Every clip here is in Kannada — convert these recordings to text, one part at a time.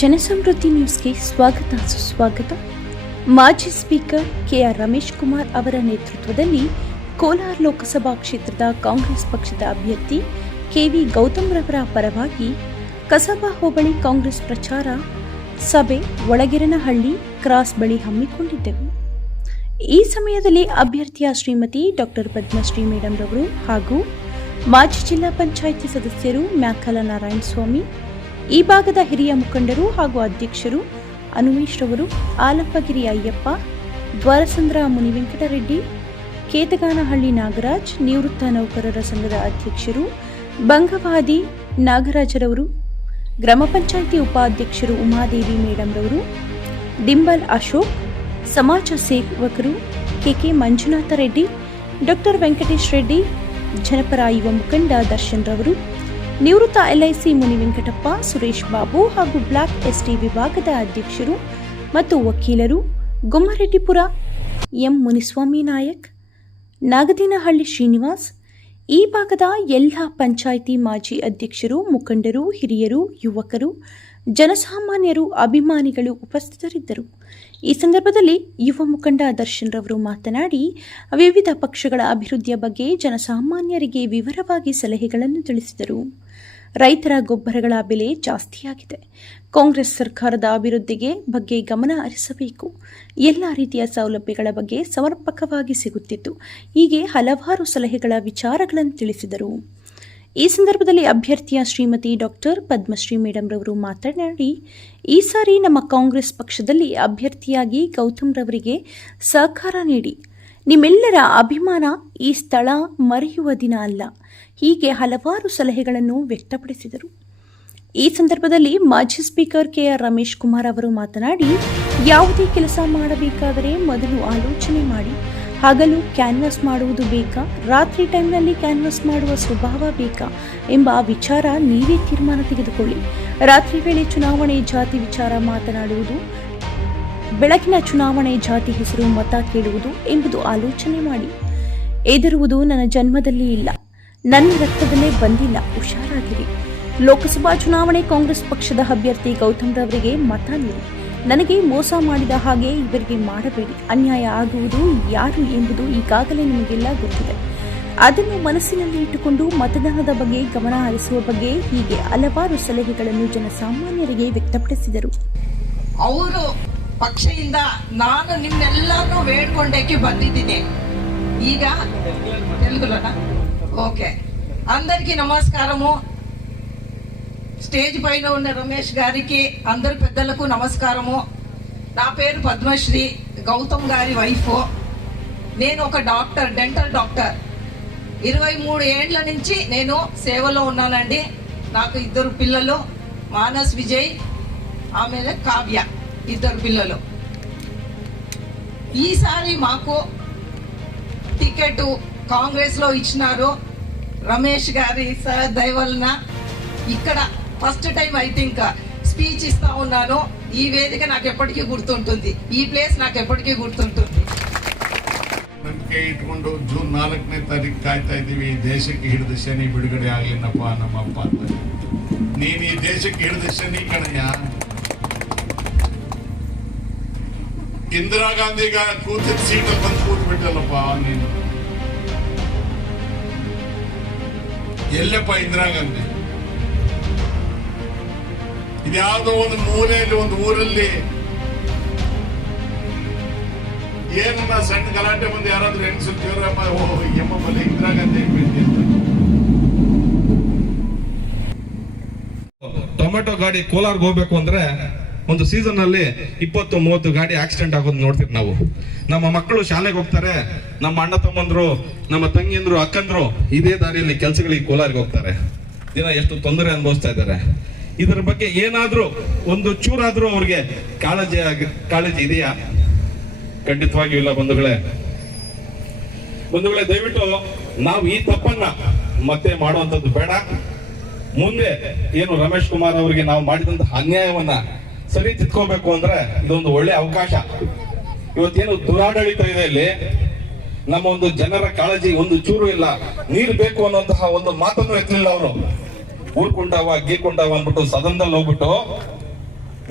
ಜನಸಮೃದ್ಧಿ ನ್ಯೂಸ್ಗೆ ಸ್ವಾಗತ ಸುಸ್ವಾಗತ. ಮಾಜಿ ಸ್ಪೀಕರ್ ಕೆಆರ್ ರಮೇಶ್ ಕುಮಾರ್ ಅವರ ನೇತೃತ್ವದಲ್ಲಿ ಕೋಲಾರ ಲೋಕಸಭಾ ಕ್ಷೇತ್ರದ ಕಾಂಗ್ರೆಸ್ ಪಕ್ಷದ ಅಭ್ಯರ್ಥಿ ಕೆವಿ ಗೌತಮ್ ರವರ ಪರವಾಗಿ ಕಸಬಾ ಹೋಬಳಿ ಕಾಂಗ್ರೆಸ್ ಪ್ರಚಾರ ಸಭೆ ಒಳಗೆರನಹಳ್ಳಿ ಕ್ರಾಸ್ ಬಳಿ ಹಮ್ಮಿಕೊಂಡಿದ್ದೆವು. ಈ ಸಮಯದಲ್ಲಿ ಅಭ್ಯರ್ಥಿಯ ಶ್ರೀಮತಿ ಡಾಕ್ಟರ್ ಪದ್ಮಶ್ರೀ ಮೇಡಂ ರವರು ಹಾಗೂ ಮಾಜಿ ಜಿಲ್ಲಾ ಪಂಚಾಯಿತಿ ಸದಸ್ಯರು ಮ್ಯಾಕಲ ನಾರಾಯಣ ಸ್ವಾಮಿ, ಈ ಭಾಗದ ಹಿರಿಯ ಮುಖಂಡರು ಹಾಗೂ ಅಧ್ಯಕ್ಷರು ಅನುಮೇಶ್ ರವರು, ಆಲಪ್ಪಗಿರಿ ಅಯ್ಯಪ್ಪ, ದ್ವಾರಸಂದ್ರ ಮುನಿವೆಂಕಟರೆಡ್ಡಿ, ಕೇತಗಾನಹಳ್ಳಿ ನಾಗರಾಜ್, ನಿವೃತ್ತ ನೌಕರರ ಸಂಘದ ಅಧ್ಯಕ್ಷರು ಬಂಗವಾದಿ ನಾಗರಾಜರವರು, ಗ್ರಾಮ ಪಂಚಾಯಿತಿ ಉಪಾಧ್ಯಕ್ಷರು ಉಮಾದೇವಿ ಮೇಡಂ ರವರು, ಡಿಂಬಲ್ ಅಶೋಕ್, ಸಮಾಜ ಸೇವಕರು ಕೆಕೆ ಮಂಜುನಾಥ ರೆಡ್ಡಿ, ಡಾಕ್ಟರ್ ವೆಂಕಟೇಶ್ ರೆಡ್ಡಿ, ಜನಪರ ಯುವ ಮುಖಂಡ ದರ್ಶನ್ ರವರು, ನಿವೃತ್ತ ಎಲ್ಐಸಿ ಮುನಿವೆಂಕಟಪ್ಪ, ಸುರೇಶ್ ಬಾಬು ಹಾಗೂ ಬ್ಲಾಕ್ ಎಸ್ಟಿ ವಿಭಾಗದ ಅಧ್ಯಕ್ಷರು ಮತ್ತು ವಕೀಲರು ಗುಮ್ಮರೆಡ್ಡಿಪುರ ಎಂ ಮುನಿಸ್ವಾಮಿ ನಾಯಕ್, ನಾಗದಿನಹಳ್ಳಿ ಶ್ರೀನಿವಾಸ್, ಈ ಭಾಗದ ಎಲ್ಲ ಪಂಚಾಯಿತಿ ಮಾಜಿ ಅಧ್ಯಕ್ಷರು, ಮುಖಂಡರು, ಹಿರಿಯರು, ಯುವಕರು, ಜನಸಾಮಾನ್ಯರು, ಅಭಿಮಾನಿಗಳು ಉಪಸ್ಥಿತರಿದ್ದರು. ಈ ಸಂದರ್ಭದಲ್ಲಿ ಯುವ ಮುಖಂಡ ದರ್ಶನ್ ರವರು ಮಾತನಾಡಿ, ವಿವಿಧ ಪಕ್ಷಗಳ ಅಭಿವೃದ್ಧಿಯ ಬಗ್ಗೆ ಜನಸಾಮಾನ್ಯರಿಗೆ ವಿವರವಾಗಿ ಸಲಹೆಗಳನ್ನು ತಿಳಿಸಿದರು. ರೈತರ ಗೊಬ್ಬರಗಳ ಬೆಲೆ ಜಾಸ್ತಿಯಾಗಿದೆ, ಕಾಂಗ್ರೆಸ್ ಸರ್ಕಾರದ ಅಭಿವೃದ್ಧಿಗೆ ಬಗ್ಗೆ ಗಮನ ಹರಿಸಬೇಕು, ಎಲ್ಲ ರೀತಿಯ ಸೌಲಭ್ಯಗಳ ಬಗ್ಗೆ ಸಮರ್ಪಕವಾಗಿ ಸಿಗುತ್ತಿತ್ತು, ಹೀಗೆ ಹಲವಾರು ಸಲಹೆಗಳ ವಿಚಾರಗಳನ್ನು ತಿಳಿಸಿದರು. ಈ ಸಂದರ್ಭದಲ್ಲಿ ಅಭ್ಯರ್ಥಿಯ ಶ್ರೀಮತಿ ಡಾಕ್ಟರ್ ಪದ್ಮಶ್ರೀ ಮೇಡಂ ರವರು ಮಾತನಾಡಿ, ಈ ಸಾರಿ ನಮ್ಮ ಕಾಂಗ್ರೆಸ್ ಪಕ್ಷದಲ್ಲಿ ಅಭ್ಯರ್ಥಿಯಾಗಿ ಗೌತಮ್ ರವರಿಗೆ ಸಹಕಾರ ನೀಡಿ, ನಿಮ್ಮೆಲ್ಲರ ಅಭಿಮಾನ ಈ ಸ್ಥಳ ಮರೆಯುವ ದಿನ ಅಲ್ಲ, ಹೀಗೆ ಹಲವಾರು ಸಲಹೆಗಳನ್ನು ವ್ಯಕ್ತಪಡಿಸಿದರು. ಈ ಸಂದರ್ಭದಲ್ಲಿ ಮಾಜಿ ಸ್ಪೀಕರ್ ಕೆಆರ್ ರಮೇಶ್ ಕುಮಾರ್ ಅವರು ಮಾತನಾಡಿ, ಯಾವುದೇ ಕೆಲಸ ಮಾಡಬೇಕಾದರೆ ಮೊದಲು ಆಲೋಚನೆ ಮಾಡಿ, ಹಗಲು ಕ್ಯಾನ್ವಾಸ್ ಮಾಡುವುದು ಬೇಕಾ, ರಾತ್ರಿ ಟೈಮ್ನಲ್ಲಿ ಕ್ಯಾನ್ವಾಸ್ ಮಾಡುವ ಸ್ವಭಾವ ಬೇಕಾ ಎಂಬ ವಿಚಾರ ನೀವೇ ತೀರ್ಮಾನ ತೆಗೆದುಕೊಳ್ಳಿ. ರಾತ್ರಿ ವೇಳೆ ಚುನಾವಣೆ ಜಾತಿ ವಿಚಾರ ಮಾತನಾಡುವುದು, ಬೆಳಕಿನ ಚುನಾವಣೆ ಜಾತಿ ಹೆಸರು ಮತ ಕೇಳುವುದು ಎಂಬುದು ಆಲೋಚನೆ ಮಾಡಿ. ಎದುರುವುದು ನನ್ನ ಜನ್ಮದಲ್ಲಿ ಇಲ್ಲ, ನನ್ನ ರಕ್ತದಲ್ಲೇ ಬಂದಿಲ್ಲ, ಹುಷಾರಾಗಿರಿ. ಲೋಕಸಭಾ ಚುನಾವಣೆ ಕಾಂಗ್ರೆಸ್ ಪಕ್ಷದ ಅಭ್ಯರ್ಥಿ ಗೌತಮ್ ರವರಿಗೆ ಮತ ನೀಡಿ. ನನಗೆ ಮೋಸ ಮಾಡಿದ ಹಾಗೆ ಇವರಿಗೆ ಮಾಡಬೇಡಿ. ಅನ್ಯಾಯ ಆಗುವುದು ಯಾರು ಎಂಬುದು ಈಗಾಗಲೇ ನಿಮಗೆಲ್ಲ ಗೊತ್ತಿದೆ. ಅದನ್ನು ಮನಸ್ಸಿನಲ್ಲಿ ಇಟ್ಟುಕೊಂಡು ಮತದಾನದ ಬಗ್ಗೆ ಗಮನ ಹರಿಸುವ ಬಗ್ಗೆ ಹೀಗೆ ಹಲವಾರು ಸಲಹೆಗಳನ್ನು ಜನಸಾಮಾನ್ಯರಿಗೆ ವ್ಯಕ್ತಪಡಿಸಿದರು. ಅವರು ಪಕ್ಷದಿಂದ ನಾನು ನಿಮ್ಮೆಲ್ಲರೂ వేడుకొండేకి ಬಂದಿದ್ದೀನಿ. ಈಗ తెలుగులోనా? ఓకే. అందరికీ నమస్కారము. స్టేజ్ పైన ఉన్న రమేష్ గారికి, అందరు పెద్దలకు నమస్కారము. నా పేరు పద్మశ్రీ, గౌతమ్ గారి వైఫ్. నేను ఒక డాక్టర్, డెంటల్ డాక్టర్. 23 ఏళ్ల నుంచి నేను సేవలో ఉన్నానండి. నాకు 2 పిల్లలు, మానస్ విజయ్, ఆమె కావ్య, 2 పిల్లలు. ఈసారి మాకు టికెట్ కాంగ్రెస్ లో ఇచ్చినారు. రమేష్ గారి దయ వలన ఇక్కడ first time I think speech ఇస్తా ఉన్నాను. ఈ వేదిక నాకు ఎప్పటికీ గుర్తుంటుంది, ఈ ಪ್ಲೇಸ್ నాకు ಎಪ್ಪಟಿಗೆ ಗುರ್తుంటుంది. ಇಟ್ಕೊಂಡು ಜೂನ್ 4ನೇ ತಾರೀಕು ಕಾಯ್ತಾ ಇದ್ದೀವಿ. ದೇಶಕ್ಕೆ ಹಿಡಿದ ಶನಿ ಬಿಡುಗಡೆ ಆಗ್ಲಿನಪ್ಪ ನಮ್ಮಪ್ಪ ಅಂತ. ನೀನು ಈ ದೇಶಕ್ಕೆ ಹಿಡಿದ ಶನಿ ಕಣಯ್ಯ. ಇಂದಿರಾ ಗಾಂಧಿಗ ಕೂತಿದ್ದ ಸೀಟಲ್ಲಿ ಬಂದು ಕೂತ್ಬಿಟ್ಟಲ್ಲಪ್ಪ ನೀನು. ಎಲ್ಲಪ್ಪ ಇಂದಿರಾ ಗಾಂಧಿ? ಇದ್ಯಾವುದೋ ಒಂದು ಮೂಲೆಯಲ್ಲಿ, ಒಂದು ಊರಲ್ಲಿ ಏನನ್ನ ಸಣ್ಣ ಗಲಾಟೆ ಬಂದು ಯಾರಾದ್ರೂ ಹೆಂಗಸುತ್ತೇವ್ರಮ್ಮ, ಎಮ್ಮಲ್ಲಿ ಇಂದಿರಾ ಗಾಂಧಿ ಟೊಮೆಟೊ ಗಾಡಿ ಕೋಲಾರ್ಗೆ ಹೋಗ್ಬೇಕು ಅಂದ್ರೆ ಒಂದು ಸೀಸನ್ ಅಲ್ಲಿ 20-30 ಗಾಡಿ ಆಕ್ಸಿಡೆಂಟ್ ಆಗೋದು ನೋಡ್ತೀವಿ ನಾವು. ನಮ್ಮ ಮಕ್ಕಳು ಶಾಲೆಗೆ ಹೋಗ್ತಾರೆ, ನಮ್ಮ ಅಣ್ಣ ತಮ್ಮಂದ್ರು, ನಮ್ಮ ತಂಗಿಯಂದ್ರು, ಅಕ್ಕಂದ್ರು ಇದೇ ದಾರಿಯಲ್ಲಿ ಕೆಲ್ಸಗಳಿಗೆ ಕೋಲಾರ್ಗೆ ಹೋಗ್ತಾರೆ. ದಿನ ಎಷ್ಟು ತೊಂದರೆ ಅನುಭವಿಸ್ತಾ ಇದ್ದಾರೆ. ಇದರ ಬಗ್ಗೆ ಏನಾದ್ರೂ ಒಂದು ಚೂರಾದ್ರೂ ಅವ್ರಿಗೆ ಕಾಳಜಿ ಇದೆಯಾ? ಖಂಡಿತವಾಗಿಯೂ ಇಲ್ಲ. ಬಂಧುಗಳೇ, ದಯವಿಟ್ಟು ನಾವು ಈ ತಪ್ಪನ್ನ ಮತ್ತೆ ಮಾಡುವಂತದ್ದು ಬೇಡ. ಮುಂದೆ ಏನು ರಮೇಶ್ ಕುಮಾರ್ ಅವರಿಗೆ ನಾವು ಮಾಡಿದಂತಹ ಅನ್ಯಾಯವನ್ನ ಸರಿ ತಿದ್ಕೋಬೇಕು ಅಂದ್ರೆ ಇದೊಂದು ಒಳ್ಳೆ ಅವಕಾಶ. ಇವತ್ತೇನು ದುರಾಡಳಿತ ಇದೆ ಇಲ್ಲಿ, ನಮ್ಮ ಒಂದು ಜನರ ಕಾಳಜಿ ಒಂದು ಚೂರು ಇಲ್ಲ. ನೀರು ಬೇಕು ಅನ್ನುವಂತಹ ಒಂದು ಮಾತನ್ನು ಎತ್ತಲಿಲ್ಲ ಅವರು. ಊರ್ಕೊಂಡಾವ ಗೀರ್ಕೊಂಡಾವ ಅಂದ್ಬಿಟ್ಟು ಸದನದಲ್ಲಿ ಹೋಗ್ಬಿಟ್ಟು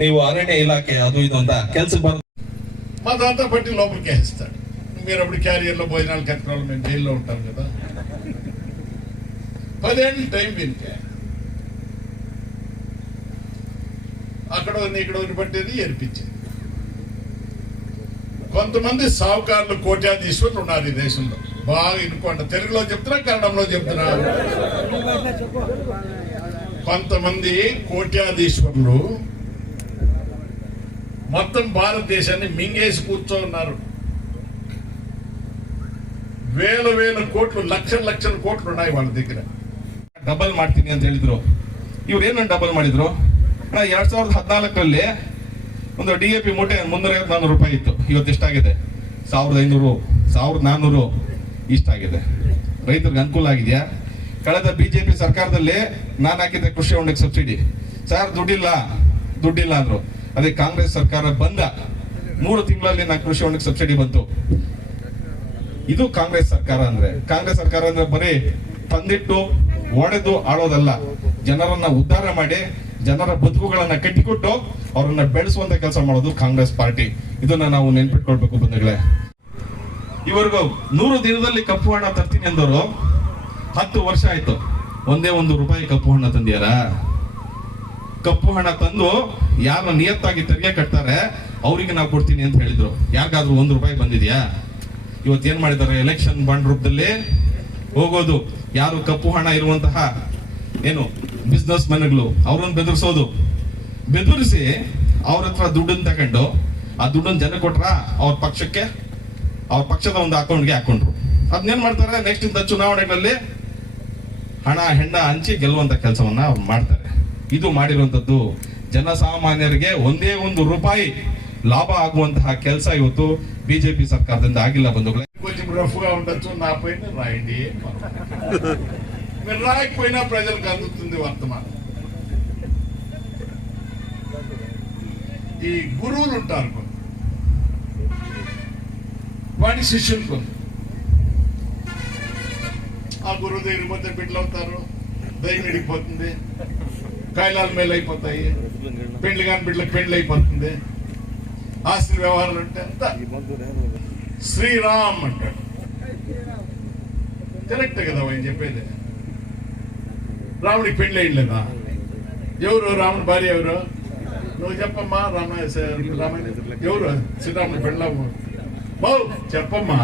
ನೀವು ಅರಣ್ಯ ಇಲಾಖೆ ಅದು ఇది ಅಂತ ಕೆಲಸಕ್ಕೆ ಬರೋದು. మా తాత పట్టి లోపలికి వేస్తాడు. మీరు అప్పుడు క్యారియర్లో భోజనాలు కట్టుకోవాలి, మేము జైల్లో ఉంటాం కదా. 10 ఏళ్ళు టైం వినికే అక్కడ ఇక్కడ పట్టేది ఏర్పించేది. కొంతమంది సావుకారులు కోట్యాధీశ్వరులు ఉన్నారు ఈ దేశంలో. బాగా ఇనుకోండి, తెలుగులో చెప్తున్నా కన్నడంలో చెప్తున్నా. కొంతమంది కోట్యాధీశ్వరులు మొత్తం భారతదేశాన్ని మింగేసి కూర్చో ఉన్నారు. వేల కోట్లు, లక్షల కోట్లు ఉన్నాయి వాళ్ళ దగ్గర. ಡಬಲ್ ಮಾಡ್ತೀನಿ ಅಂತ ಹೇಳಿದ್ರು. ಇವ್ರು ಏನನ್ನ ಡಬಲ್ ಮಾಡಿದ್ರು? 2014ರಲ್ಲಿ ಒಂದು DAP ಮೂಟೆ 350-400 ರೂಪಾಯಿ ಇತ್ತು. ಇವತ್ತು ಎಷ್ಟಾಗಿದೆ? 1500, 1400 ಇಷ್ಟಾಗಿದೆ. ರೈತರಿಗೆ ಅನುಕೂಲ ಆಗಿದೆಯಾ? ಕಳೆದ ಬಿಜೆಪಿ ಸರ್ಕಾರದಲ್ಲಿ ನಾನು ಹಾಕಿದ್ದೆ ಕೃಷಿ ಹೊಂಡಕ್ಕೆ ಸಬ್ಸಿಡಿ. ಸರ್ ದುಡ್ಡಿಲ್ಲ ಅಂದ್ರು. ಅದೇ ಕಾಂಗ್ರೆಸ್ ಸರ್ಕಾರ ಬಂದ 3 ತಿಂಗಳಲ್ಲಿ ನಾನು ಕೃಷಿ ಹೊಂಡಕ್ಕೆ ಸಬ್ಸಿಡಿ ಬಂತು. ಇದು ಕಾಂಗ್ರೆಸ್ ಸರ್ಕಾರ ಅಂದ್ರೆ. ಕಾಂಗ್ರೆಸ್ ಸರ್ಕಾರ ಅಂದ್ರೆ ಬರೀ ತಂದಿಟ್ಟು ಒಡೆದು ಆಳೋದಲ್ಲ, ಜನರನ್ನ ಉದ್ಧಾರ ಮಾಡಿ ಜನರ ಬದುಕುಗಳನ್ನ ಕಟ್ಟಿಕೊಟ್ಟು ಅವರನ್ನ ಬೆಳೆಸುವಂತ ಕೆಲಸ ಮಾಡೋದು ಕಾಂಗ್ರೆಸ್ ಪಾರ್ಟಿ. ಇದನ್ನ ನಾವು ನೆನ್ಪಿಟ್ಕೊಳ್ಬೇಕು ಬಂಧುಗಳೇ. ಇವರಿಗೂ 100 ದಿನದಲ್ಲಿ ಕಪ್ಪು ಹಣ ತರ್ತೀನಿ ಅಂದವರು 10 ವರ್ಷ ಆಯ್ತು, ಒಂದೇ 1 ರೂಪಾಯಿ ಕಪ್ಪು ಹಣ ತಂದಿಯಾರ? ಕಪ್ಪು ಹಣ ತಂದು ಯಾರು ನಿಯತ್ತಾಗಿ ತೆರಿಗೆ ಕಟ್ತಾರೆ ಅವರಿಗೆ ನಾವು ಕೊಡ್ತೀನಿ ಅಂತ ಹೇಳಿದ್ರು. ಯಾರಿಗಾದ್ರೂ 1 ರೂಪಾಯಿ ಬಂದಿದ್ಯಾ? ಇವತ್ತೇನ್ ಮಾಡಿದ್ದಾರೆ? ಎಲೆಕ್ಷನ್ ಬಾಂಡ್ ರೂಪದಲ್ಲಿ ಹೋಗೋದು, ಯಾರು ಕಪ್ಪು ಹಣ ಇರುವಂತಹ ಏನು ಬಿಸ್ನೆಸ್ ಮೆನ್ಗಳು ಅವ್ರನ್ನ ಬೆದರಿಸಿ ಅವ್ರ ಹತ್ರ ದುಡ್ಡನ್ನು ತಗೊಂಡು ಆ ದುಡ್ಡನ್ನು ಜನ ಕೊಟ್ರ ಅವ್ರ ಪಕ್ಷದ ಒಂದು ಅಕೌಂಟ್ಗೆ ಹಾಕೊಂಡ್ರು. ಅದನ್ನೇನ್ ಮಾಡ್ತಾರೆ? ನೆಕ್ಸ್ಟ್ ಇಂದ ಚುನಾವಣೆಗಳಲ್ಲಿ ಹಣ ಹೆಂಡ ಹಂಚಿ ಗೆಲ್ಲುವಂತ ಕೆಲಸವನ್ನ ಅವ್ರು ಮಾಡ್ತಾರೆ. ಇದು ಮಾಡಿರುವಂತದ್ದು ಜನಸಾಮಾನ್ಯರಿಗೆ ಒಂದೇ 1 ರೂಪಾಯಿ లాభ ఆగువంತಹ ಕೆಲಸ ಇವತ್ತು ಬಿಜೆపి ಸರ್ಕಾರದಿಂದ ಆಗಿಲ್ಲ ಬಂಧುಗಳೇ. కొంచెం రఫ్గా ఉండొచ్చు, నా పైన రాయండి, మీరు రాయకపోయినా ప్రజలకు అందుతుంది వర్తమానం. ఈ గురువులు ఉంటారు కొంత, వాడి శిష్యులు కొంత. ఆ గురువు దగ్గరికి పోతే బిడ్డలు అవుతారు, దయ్యం ఇడిగిపోతుంది, కాయలాల మేలు అయిపోతాయి, పెళ్లి కాని బిడ్డలకు పెళ్లి అయిపోతుంది, ఆస్తి వ్యవహారాలు అంటే అంత శ్రీరామ్ అంటాడు. కరెక్ట్ కదా ఆయన చెప్పేది. రాముడికి పెళ్లి అయ్యలేదా? ఎవరు రాముడి భార్య? ఎవరు? నువ్వు చెప్పమ్మా. రామాయణ ఎవరు? శ్రీరాముడి పెళ్ళాము బావు చెప్పమ్మా.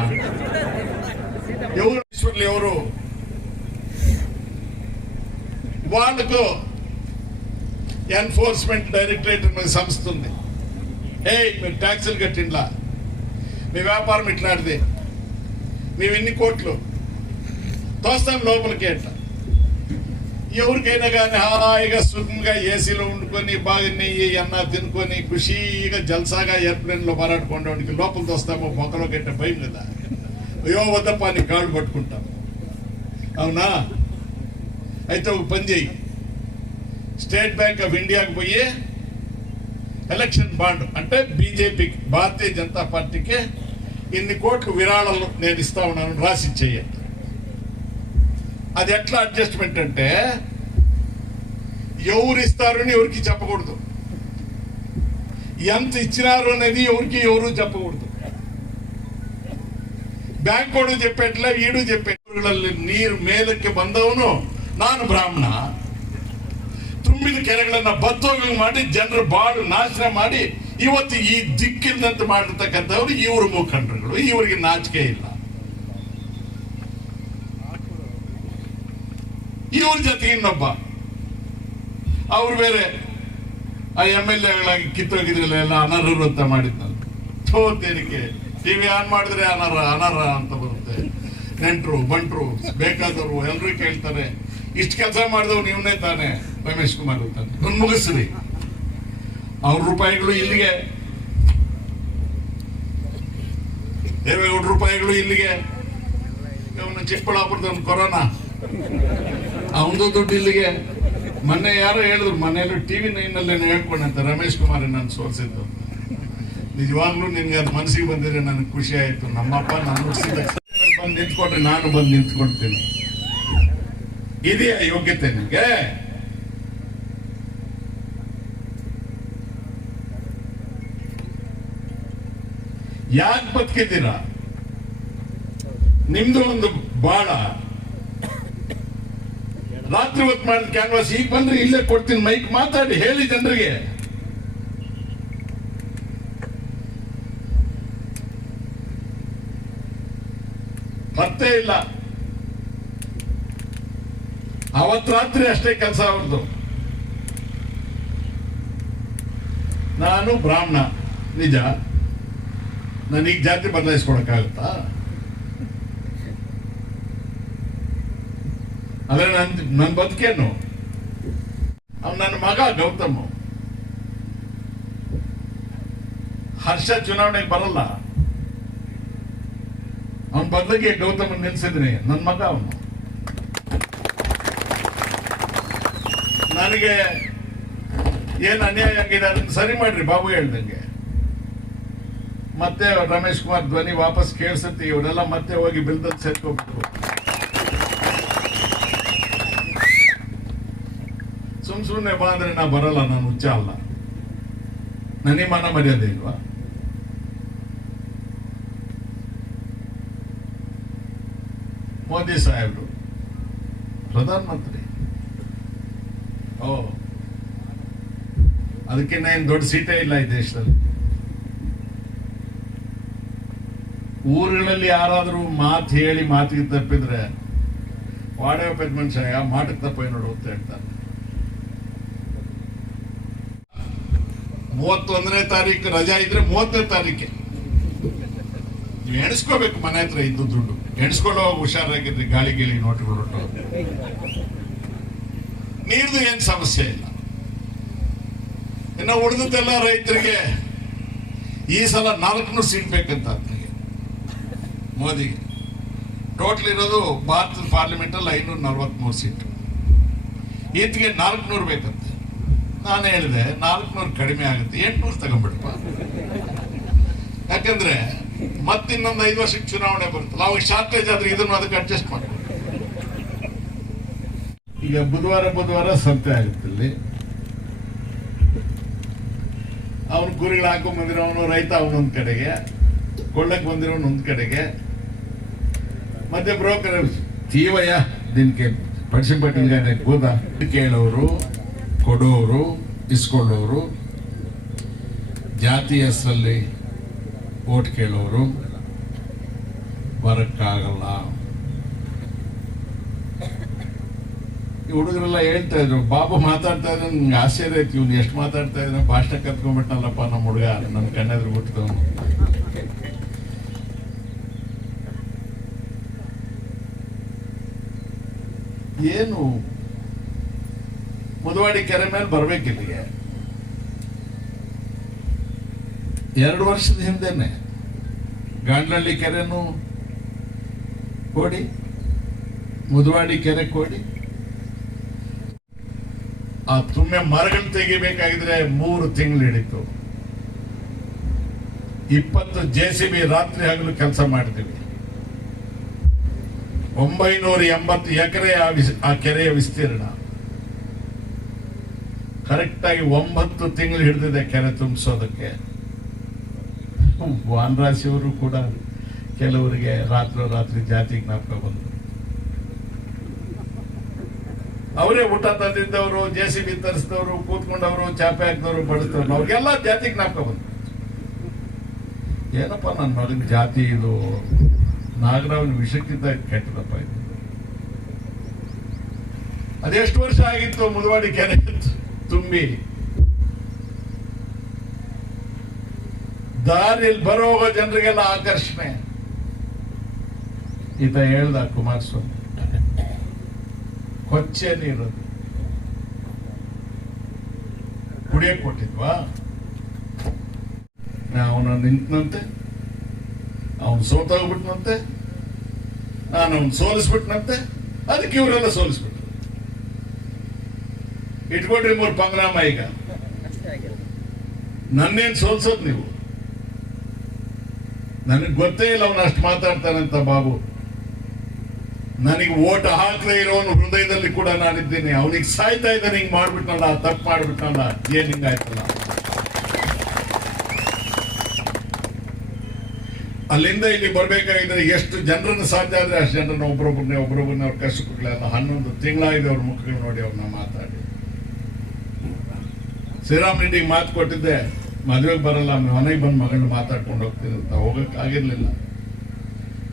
ఎవరు ఈశ్వర్లు? ఎవరు? వాళ్ళకు ఎన్ఫోర్స్మెంట్ డైరెక్టరేట్ సంస్థ ఉంది. మీరు ట్యాక్సులు కట్టిండ్లా, మీ వ్యాపారం ఇట్లాంటిది, మేము ఎన్ని కోట్లు తోస్తాం లోపలికి. ఎట్లా ఎవరికైనా కానీ హాయిగా సుఖంగా ఏసీలో వండుకొని బాగా నెయ్యి అన్న తినుకొని ఖుషీగా జల్సాగా ఎయిర్ప్లేన్ లో పారాడుకోవడానికి లోపల తోస్తామో బొక్కలో గట్ట భయం కదా. అయ్యో వద్దప్ప అని కాళ్ళు పట్టుకుంటాం. అవునా? అయితే ఒక పని చేయి, స్టేట్ బ్యాంక్ ఆఫ్ ఇండియాకి పోయి ఎలక్షన్ బాండ్ అంటే బీజేపీకి, భారతీయ జనతా పార్టీకి ఇన్ని కోట్లు విరాళాలు నేను ఇస్తా ఉన్నాను రాసి ఇచ్చేయండి. అది ఎట్లా అడ్జస్ట్మెంట్ అంటే ఎవరు ఇస్తారు అని ఎవరికి చెప్పకూడదు, ఎంత ఇచ్చినారు అనేది ఎవరు చెప్పకూడదు. ಬ್ಯಾಂಕ್ ಕೊಡು చెప్పేట్ల ఈడు చెప్పే ನೀರು ಮೇಲಕ್ಕೆ ಬಂದವನು ನಾನು ಬ್ರಾಹ್ಮಣ. 9 ಕೆರೆಗಳನ್ನ ಬತ್ತೋಗಿ ಮಾಡಿ ಜನರ ಬಾಳು ನಾಶನ ಮಾಡಿ ಇವತ್ತು ಈ ದಿಕ್ಕಿಲ್ಲದಂತೆ ಮಾಡಿರ್ತಕ್ಕಂಥವ್ರು ಇವರು ಮುಖಂಡರುಗಳು. ಇವರಿಗೆ ನಾಚಿಕೆ ಇಲ್ಲ. ಇವ್ರ ಜೊತೆಗೆ ಇನ್ನೊಬ್ಬ ಅವ್ರು ಬೇರೆ ಆ MLAಗಳಾಗಿ ಕಿತ್ತೋಗಿದ್ರಲ್ಲ, ಎಲ್ಲ ಅನರ್ಹರು ಅಂತ ಮಾಡಿದ್ನಲ್ಲ. ತೋತೇನಿಕೆ ಟಿವಿ ಆನ್ ಮಾಡಿದ್ರೆ ಅನರ್ಹ ಅಂತ ಬರುತ್ತೆ. ನೆಂಟ್ರು ಬಂಟ್ರು ಬೇಕಾದವರು ಎಲ್ಲರೂ ಕೇಳ್ತಾರೆ, ಇಷ್ಟು ಕೆಲಸ ಮಾಡಿದವ್ರು ನೀವನೇ ತಾನೆ ರಮೇಶ್ ಕುಮಾರ್ ಅಂತಾನೆ. ಒಂದು ಮುಗಿಸ್ರಿ. ಅವ್ರ ರೂಪಾಯಿಗಳು ಇಲ್ಲಿಗೆ, ದೇವೇಗೌಡ ರೂಪಾಯಿಗಳು ಇಲ್ಲಿಗೆ. ಅವನು ಚಿಕ್ಕಬಳ್ಳಾಪುರದ ಒಂದು ಕೊರೋನಾ ಅವನದು ದುಡ್ಡು ಇಲ್ಲಿಗೆ. ಮೊನ್ನೆ ಯಾರೋ ಹೇಳಿದ್ರು, ಮನೆಯಲ್ಲೂ TV9 ಹೇಳ್ಕೊಂಡಂತ ರಮೇಶ್ ಕುಮಾರ್ ನಾನು ಸೋಲ್ಸಿದ್ದು. ನಿಜವಾಗ್ಲೂ ನಿನ್ಗೆ ಅದು ಮನಸ್ಸಿಗೆ ಬಂದಿದ್ರೆ ನನಗೆ ಖುಷಿ ಆಯ್ತು. ನಮ್ಮಪ್ಪ ನಾನು ಬಂದು ನಿಂತ್ಕೊಟ್ರೆ ನಾನು ಬಂದು ನಿಂತ್ಕೊಳ್ತೇನೆ. ಇದೆಯಾ ಯೋಗ್ಯತೆ ನಿಮಗೆ? ಯಾಕೆ ಬದುಕಿದ್ದೀರಾ? ನಿಮ್ದು ಒಂದು ಬಾಳ ರಾತ್ರಿ ಹೊತ್ತು ಮಾಡಿದ ಕ್ಯಾನ್ವಾಸ್ ಈಗ ಬಂದ್ರೆ ಇಲ್ಲೇ ಕೊಡ್ತೀನಿ, ಮೈಕ್ ಮಾತಾಡಿ ಹೇಳಿ ಜನರಿಗೆ. ಮತ್ತೆ ಇಲ್ಲ, ಅವತ್ ರಾತ್ರಿ ಅಷ್ಟೇ ಕೆಲಸ ಅವ್ರದ್ದು. ನಾನು ಬ್ರಾಹ್ಮಣ ನಿಜ, ನನಗೆ ಜಾತಿ ಬದಲಾಯಿಸ್ಕೊಡಕ್ಕಾಗುತ್ತಾ? ಆದ್ರೆ ನನ್ನ ಬದುಕೇನು? ನನ್ನ ಮಗ ಗೌತಮ್ ಹರ್ಷ ಚುನಾವಣೆಗೆ ಬರಲ್ಲ, ಅವನ ಬದಲಿಗೆ ಗೌತಮ್ ನಿಲ್ಸಿದ್ರಿ. ನನ್ನ ಮಗ ಅವನು. ನನಗೆ ಏನ್ ಅನ್ಯಾಯ ಆಗಿದೆ ಅದನ್ನ ಸರಿ ಮಾಡ್ರಿ ಬಾಬು ಹೇಳ್ದಂಗೆ. ಮತ್ತೆ ರಮೇಶ್ ಕುಮಾರ್ ಧ್ವನಿ ವಾಪಸ್ ಕೇಳಿಸುತ್ತೆ, ಇವರೆಲ್ಲ ಮತ್ತೆ ಹೋಗಿ ಬಿಲ್ದಲ್ಲಿ ಸೇರ್ಕೋಬೇಕು. ಸುಮ್ನೆ ಬಾ ಅಂದ್ರೆ ನಾ ಬರಲ್ಲ, ನಾನು ಹುಚ್ಚ ಅಲ್ಲ. ನನಗೆ ಮಾನ ಮರ್ಯಾದೆ ಇಲ್ವಾ? ಮೋದಿ ಸಾಹೇಬ್ರು ಪ್ರಧಾನ ಮಂತ್ರಿ, ಅದಕ್ಕಿಂತ ಏನ್ ದೊಡ್ಡ ಸೀಟೇ ಇಲ್ಲ ಈ ದೇಶದಲ್ಲಿ. ಊರುಗಳಲ್ಲಿ ಯಾರಾದ್ರೂ ಮಾತು ಹೇಳಿ ಮಾತಿಗೆ ತಪ್ಪಿದ್ರೆ ವಾಡೆ ಪೆದ್ದ ಮನುಷ್ಯ ಮಾಟಕ್ಕೆ ತಪ್ಪ ನೋಡು ಅಂತ ಹೇಳ್ತಾರೆ. 31ನೇ ತಾರೀಕು ರಜಾ ಇದ್ರೆ 30ನೇ ತಾರೀಕೆ ನೀವು ಎಣಿಸ್ಕೋಬೇಕು. ಮನೆ ಹತ್ರ ಇದ್ದು ದುಡ್ಡು ಎಣಿಸ್ಕೊಳ್ಳೋ ಹುಷಾರಾಗಿದ್ರಿ. ಗಾಳಿ ಗೀಳಿ ನೋಟ್ಗಳು ನೀರ್ದು ಏನ್ ಸಮಸ್ಯೆ ಇಲ್ಲ. ಇನ್ನು ಉಳಿದದ್ದೆಲ್ಲ ರೈತರಿಗೆ ಈ ಸಲ 400 ಸೀಟ್ ಬೇಕಂತ ನನಗೆ ಮೋದಿಗೆ. ಟೋಟಲ್ ಇರೋದು ಭಾರತದ ಪಾರ್ಲಿಮೆಂಟ್ ಅಲ್ಲಿ 543 ಸೀಟು, ಈತ್ಗೆ 400 ಬೇಕಂತೆ. ನಾನು ಹೇಳಿದೆ 400 ಕಡಿಮೆ ಆಗುತ್ತೆ, 800 ತಗೊಂಡ್ಬಿಡಪ್ಪ. ಯಾಕಂದ್ರೆ ಮತ್ತಿನ್ನೊಂದು 5 ವರ್ಷಕ್ಕೆ ಚುನಾವಣೆ ಬರುತ್ತಲ್ಲ, ಅವಾಗ ಶಾರ್ಟೇಜ್ ಆದ್ರೆ ಇದನ್ನು ಅದಕ್ಕೆ ಅಡ್ಜಸ್ಟ್ ಮಾಡಿ. ಈಗ ಬುಧವಾರ ಸಂತೆ ಆಗುತ್ತೆ ಇಲ್ಲಿ. ಅವನು ಕುರಿಗಳು ಹಾಕೊಂಡ್ ಬಂದಿರೋನು ರೈತ ಅವನೊಂದ್ ಕಡೆಗೆ, ಕೊಳ್ಳಕ್ ಬಂದಿರೋನು ಒಂದ್ ಕಡೆಗೆ, ಮತ್ತೆ ಬ್ರೋಕರ್ ತೀವಯ್ಯ ದಿನಕ್ಕೆ ಪಡಿಸಿಪಟ್ಟಿಂಗಾನೆ ಕೂದ ಕೇಳೋರು, ಕೊಡೋರು, ಇಸ್ಕೊಳ್ಳೋರು, ಜಾತಿ ಹೆಸರಲ್ಲಿ ಓಟ್ ಕೇಳೋರು ಬರಕ್ಕಾಗಲ್ಲ. ಈ ಹುಡುಗರೆಲ್ಲ ಹೇಳ್ತಾ ಇದ್ರು, ಬಾಬು ಮಾತಾಡ್ತಾ ಇದ್ರು, ನಂಗೆ ಆಶ್ಚರ್ಯ ಆಯ್ತು, ಇವ್ನು ಎಷ್ಟು ಮಾತಾಡ್ತಾ ಇದ್ರೆ ಭಾಷಣ ಕತ್ಕೊಂಡ್ಬಿಟ್ನಲ್ಲಪ್ಪ ನಮ್ಮ ಹುಡುಗ, ನನ್ನ ಕಣ್ಣೆದ್ರು ಬಿಟ್ಟದವನು. ಏನು ಮುದವಾಡಿ ಕೆರೆ ಮೇಲೆ ಬರ್ಬೇಕಿಲ್ಲಿಗೆ 2 ವರ್ಷದ ಹಿಂದೆನೆ ಗಾಂಡ್ಲಹಳ್ಳಿ ಕೆರೆನೂ ಕೊಡಿ, ಮುದವಾಡಿ ಕೆರೆ ಕೊಡಿ. ಆ ತುಮ್ಮೆ ಮರಗಳು ತೆಗಿಬೇಕಾಗಿದ್ರೆ 3 ತಿಂಗಳು ಹಿಡಿತು. 20 JCB ರಾತ್ರಿ ಹಗಲು ಕೆಲಸ ಮಾಡಿದ್ವಿ. 980 ಎಕರೆ ಆ ಕೆರೆಯ ವಿಸ್ತೀರ್ಣ. ಕರೆಕ್ಟ್ ಆಗಿ 9 ತಿಂಗಳು ಹಿಡಿದಿದೆ ಕೆರೆ ತುಂಬಿಸೋದಕ್ಕೆ. ವಾನರಾಶಿಯವರು ಕೂಡ ಕೆಲವರಿಗೆ ರಾತ್ರಿ ಜಾತಿ ಜ್ಞಾಪಕ ಬಂದರು. ಅವರೇ ಊಟ ತಂದಿದ್ದವರು, JCB ತರಿಸಿದವರು, ಕೂತ್ಕೊಂಡವರು, ಚಾಪೆ ಹಾಕಿದವರು, ಬಡಿಸಿದವರು, ಅವ್ರಿಗೆಲ್ಲ ಜಾತಿ ಜ್ಞಾಪಕ ಬಂತು. ಏನಪ್ಪ ನನ್ನ ಮಗನ ಜಾತಿ ಇದು, ನಾಗರಾವನ ವಿಷಕ್ಕಿಂತ ಕೆಟ್ಟದಪ್ಪ ಇದು. ಅದೆಷ್ಟು ವರ್ಷ ಆಗಿತ್ತು ಮುದವಾಡಿ ಕೆರೆ ತುಂಬಿ. ದಾರಿಯಲ್ಲಿ ಬರೋಗ ಜನರಿಗೆಲ್ಲ ಆಕರ್ಷಣೆ. ಈತ ಹೇಳ್ದ ಕುಮಾರಸ್ವಾಮಿ, ಕೊಚ್ಚೆ ನೀರು ಕುಡಿಯಕ್ ಕೊಟ್ಟಿದ್ವಾ? ಅವನ ನಿಂತನಂತೆ, ಅವನು ಸೋತೋಗ್ಬಿಟ್ನಂತೆ, ನಾನು ಅವನು ಸೋಲಿಸ್ಬಿಟ್ನಂತೆ, ಅದಕ್ಕೆ ಇವರೆಲ್ಲ ಸೋಲಿಸ್ಬಿಟ್ರು. ಇಟ್ಕೊಡ್ರಿ 3 ಪಂಗ್ರಾಮ. ಈಗ ನನ್ನೇನ್ ಸೋಲ್ಸೋದ್ ನೀವು? ನನಗೆ ಗೊತ್ತೇ ಇಲ್ಲ ಅವನು ಅಷ್ಟು ಮಾತಾಡ್ತಾನಂತ ಬಾಬು. ನನಗೆ ಓಟ್ ಹಾಕದೇ ಇರೋನು ಹೃದಯದಲ್ಲಿ ಕೂಡ ನಾನಿದ್ದೀನಿ. ಅವನಿಗೆ ಸಾಯ್ತಾ ಇದ್ದಾನೆ, ಹಿಂಗ್ ಮಾಡ್ಬಿಟ್ನಲ್ಲ, ತಪ್ಪು ಮಾಡ್ಬಿಟ್ನಲ್ಲ, ಏನ್ ಹಿಂಗಾಯ್ತಲ್ಲ. ಅಲ್ಲಿಂದ ಇಲ್ಲಿ ಬರ್ಬೇಕಾಗಿದ್ರೆ ಎಷ್ಟು ಜನರನ್ನು ಸಾಧ್ಯ ಆದ್ರೆ ಅಷ್ಟು ಜನರನ್ನ ಒಬ್ಬರೊಬ್ಬರನ್ನೇ ಅವ್ರ ಕಷ್ಟಗಳೆಲ್ಲ 11 ತಿಂಗಳಾಗಿದೆ ಅವ್ರ ಮುಖಗಳು ನೋಡಿ ಅವ್ರನ್ನ ಮಾತಾಡಿ. ಶ್ರೀರಾಮ್ ರೆಡ್ಡಿಗೆ ಮಾತು ಕೊಟ್ಟಿದ್ದೆ, ಮದುವೆಗೆ ಬರಲ್ಲ, ಮನೆಗೆ ಬಂದು ಮಗಳನ್ನ ಮಾತಾಡ್ಕೊಂಡು ಹೋಗ್ತೀನಿ ಅಂತ. ಹೋಗಕ್ ಆಗಿರ್ಲಿಲ್ಲ.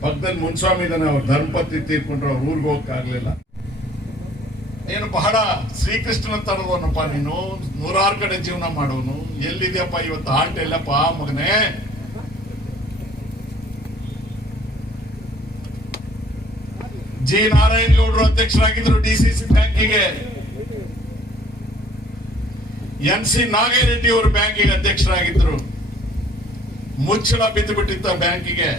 ಪಕ್ಕದಲ್ಲಿ ಮುನ್ಸ್ವಾಮಿ ಇದ್ದಾನೆ, ಅವ್ರ ಧರ್ಮಪತ್ನಿ ತೀರ್ಕೊಂಡ್ರೆ ಅವ್ರ ಊರಿಗೆ ಹೋಗಕ್ ಆಗ್ಲಿಲ್ಲ. ಏನು ಬಹಳ ಶ್ರೀಕೃಷ್ಣನ ತರದವನಪ್ಪ ನೀನು, 100 ಕಡೆ ಜೀವನ ಮಾಡೋನು, ಎಲ್ಲಿದ್ಯಪ್ಪ ಇವತ್ತು ಆಟ ಎಲ್ಲಪ್ಪ ಮಗನೇ. ಜಿ ನಾರಾಯಣಗೌಡರು ಅಧ್ಯಕ್ಷರಾಗಿದ್ರು DCC ಬ್ಯಾಂಕಿಗೆ, NC ನಾಗೇರೆಡ್ಡಿ ಅವರು ಬ್ಯಾಂಕಿಗೆ ಅಧ್ಯಕ್ಷರಾಗಿದ್ರು. ಮುಚ್ಚಳ ಬಿದ್ದು ಬಿಟ್ಟಿತ್ತ ಬ್ಯಾಂಕಿಗೆ.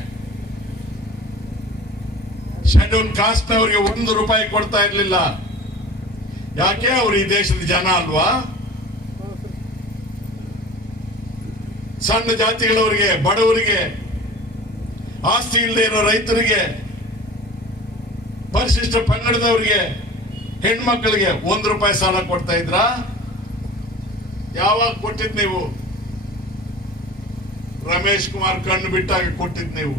ಶೆಡ್ಯೂಲ್ ಕಾಸ್ಟ್ ಅವರಿಗೆ 1 ರೂಪಾಯಿ ಕೊಡ್ತಾ ಇರ್ಲಿಲ್ಲ. ಯಾಕೆ? ಅವರು ಈ ದೇಶದ ಜನ ಅಲ್ವಾ? ಸಣ್ಣ ಜಾತಿಗಳವರಿಗೆ, ಬಡವರಿಗೆ, ಆಸ್ತಿ ಇಲ್ಲದೆ ಇರೋ ರೈತರಿಗೆ, ಪರಿಶಿಷ್ಟ ಪಂಗಡದವರಿಗೆ, ಹೆಣ್ಮಕ್ಳಿಗೆ 1 ರೂಪಾಯಿ ಸಾಲ ಕೊಡ್ತಾ ಇದ್ರ? ಯಾವಾಗ ಕೊಟ್ಟಿದ್ ನೀವು? ರಮೇಶ್ ಕುಮಾರ್ ಕಣ್ಣು ಬಿಟ್ಟಾಗ ಕೊಟ್ಟಿದ್ ನೀವು.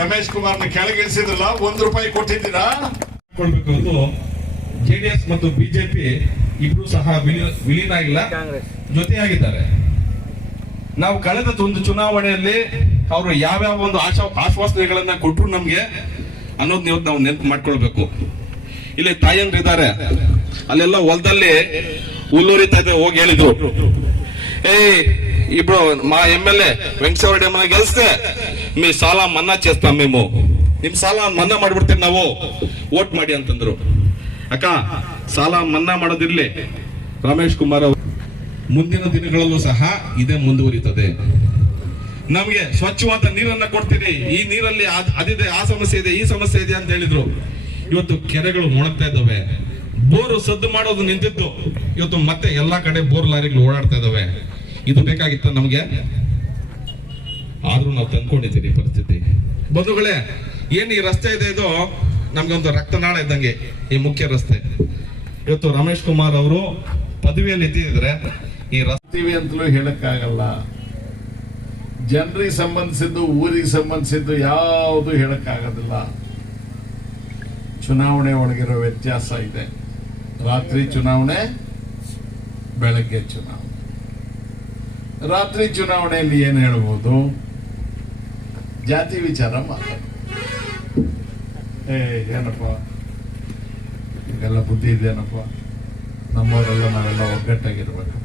ರಮೇಶ್ ಕುಮಾರ್ನ ಕೆಳಗಿಳಿಸಿದ್ರಲ್ಲ, 1 ರೂಪಾಯಿ ಕೊಟ್ಟಿದ್ದೀರಾ? ಕೊಡ್ಬೇಕು. JDS ಮತ್ತು ಬಿಜೆಪಿ ಇಬ್ರು ಸಹ ವಿಲೀನ ಆಗಿಲ್ಲ, ಜೊತೆಯಾಗಿದ್ದಾರೆ. ನಾವು ಕಳೆದ ಒಂದು ಚುನಾವಣೆಯಲ್ಲಿ ಅವರು ಯಾವ್ಯಾವ ಒಂದು ಆಶ್ವಾಸನೆಗಳನ್ನ ಕೊಟ್ಟರು ನಮ್ಗೆ ಅನ್ನೋದು ನಾವು ನೆನಪು ಮಾಡ್ಕೊಳ್ಬೇಕು. ಇಲ್ಲಿ ತಾಯಂದ್ರಿದ್ದಾರೆ, ಅಲ್ಲೆಲ್ಲ ಹೊಲದಲ್ಲಿ ಹುಲ್ಲೂರಿತಾ ಇದ್ರೆ ಹೋಗಿ ಹೇಳಿದ್ರು, ఇప్పుడు మా ఎమ్మెల్యే వెంకటేశ్వర ఏమైనా గెలిస్తే మీ ಸಾಲ ಮನ್ನಾ చేస్తాం, మేము ನಿಮ್ ಸಾಲ ಮನ್ನಾ ಮಾಡ್ಬಿಡ್ತೀವಿ, ನಾವು ವೋಟ್ ಮಾಡಿ ಅಂತಂದ್ರು. ಅಕ್ಕ, ಸಾಲ ಮನ್ನಾ ಮಾಡೋದಿರ್ಲಿ, ರಮೇಶ್ ಕುಮಾರ್ ಅವರು ಮುಂದಿನ ದಿನಗಳಲ್ಲೂ ಸಹ ಇದೇ ಮುಂದುವರಿತದೆ. ನಮಗೆ ಸ್ವಚ್ಛವಾದ ನೀರನ್ನ ಕೊಡ್ತೀರಿ, ಈ ನೀರಲ್ಲಿ ಅದಿದೆ, ಆ ಸಮಸ್ಯೆ ಇದೆ, ಈ ಸಮಸ್ಯೆ ಇದೆ ಅಂತ ಹೇಳಿದ್ರು. ಇವತ್ತು ಕೆರೆಗಳು ಮುಣಗ್ತಾ ಇದ್ದಾವೆ, ಬೋರು ಸದ್ದು ಮಾಡೋದು ನಿಂತಿತ್ತು, ಇವತ್ತು ಮತ್ತೆ ಎಲ್ಲಾ ಕಡೆ ಬೋರ್ ಲಾರಿಗಳು ಓಡಾಡ್ತಾ ಇದಾವೆ. ಇದು ಬೇಕಾಗಿತ್ತ ನಮ್ಗೆ? ಆದ್ರೂ ನಾವು ತಂದ್ಕೊಂಡಿದ್ದೀರಿ ಪರಿಸ್ಥಿತಿ. ಬಂಧುಗಳೇ, ಏನ್ ಈ ರಸ್ತೆ ಇದೆ, ಇದು ನಮ್ಗೊಂದು ರಕ್ತನಾಳ ಇದ್ದಂಗೆ ಈ ಮುಖ್ಯ ರಸ್ತೆ. ಇವತ್ತು ರಮೇಶ್ ಕುಮಾರ್ ಅವರು ಪದವಿಯಲ್ಲಿ ಎತ್ತಿದ್ರೆ ಈ ರಸ್ತೆ ಅಂತಲೂ ಹೇಳಕ್ಕಾಗಲ್ಲ. ಜನರಿಗೆ ಸಂಬಂಧಿಸಿದ್ದು, ಊರಿಗೆ ಸಂಬಂಧಿಸಿದ್ದು ಯಾವುದು ಹೇಳಕ್ಕಾಗೋದಿಲ್ಲ. ಚುನಾವಣೆ ಒಳಗಿರೋ ವ್ಯತ್ಯಾಸ ಇದೆ. ರಾತ್ರಿ ಚುನಾವಣೆ, ಬೆಳಗ್ಗೆ ಚುನಾವಣೆ. ರಾತ್ರಿ ಚುನಾವಣೆಯಲ್ಲಿ ಏನು ಹೇಳ್ಬೋದು? ಜಾತಿ ವಿಚಾರ ಮಾತಾಡ, ಏನಪ್ಪ ಈಗೆಲ್ಲ ಬುದ್ಧಿ ಇದೆಯೇನಪ್ಪ, ನಮ್ಮವರೆಲ್ಲ ನಾವೆಲ್ಲ ಒಗ್ಗಟ್ಟಾಗಿರ್ಬೇಕಪ್ಪ,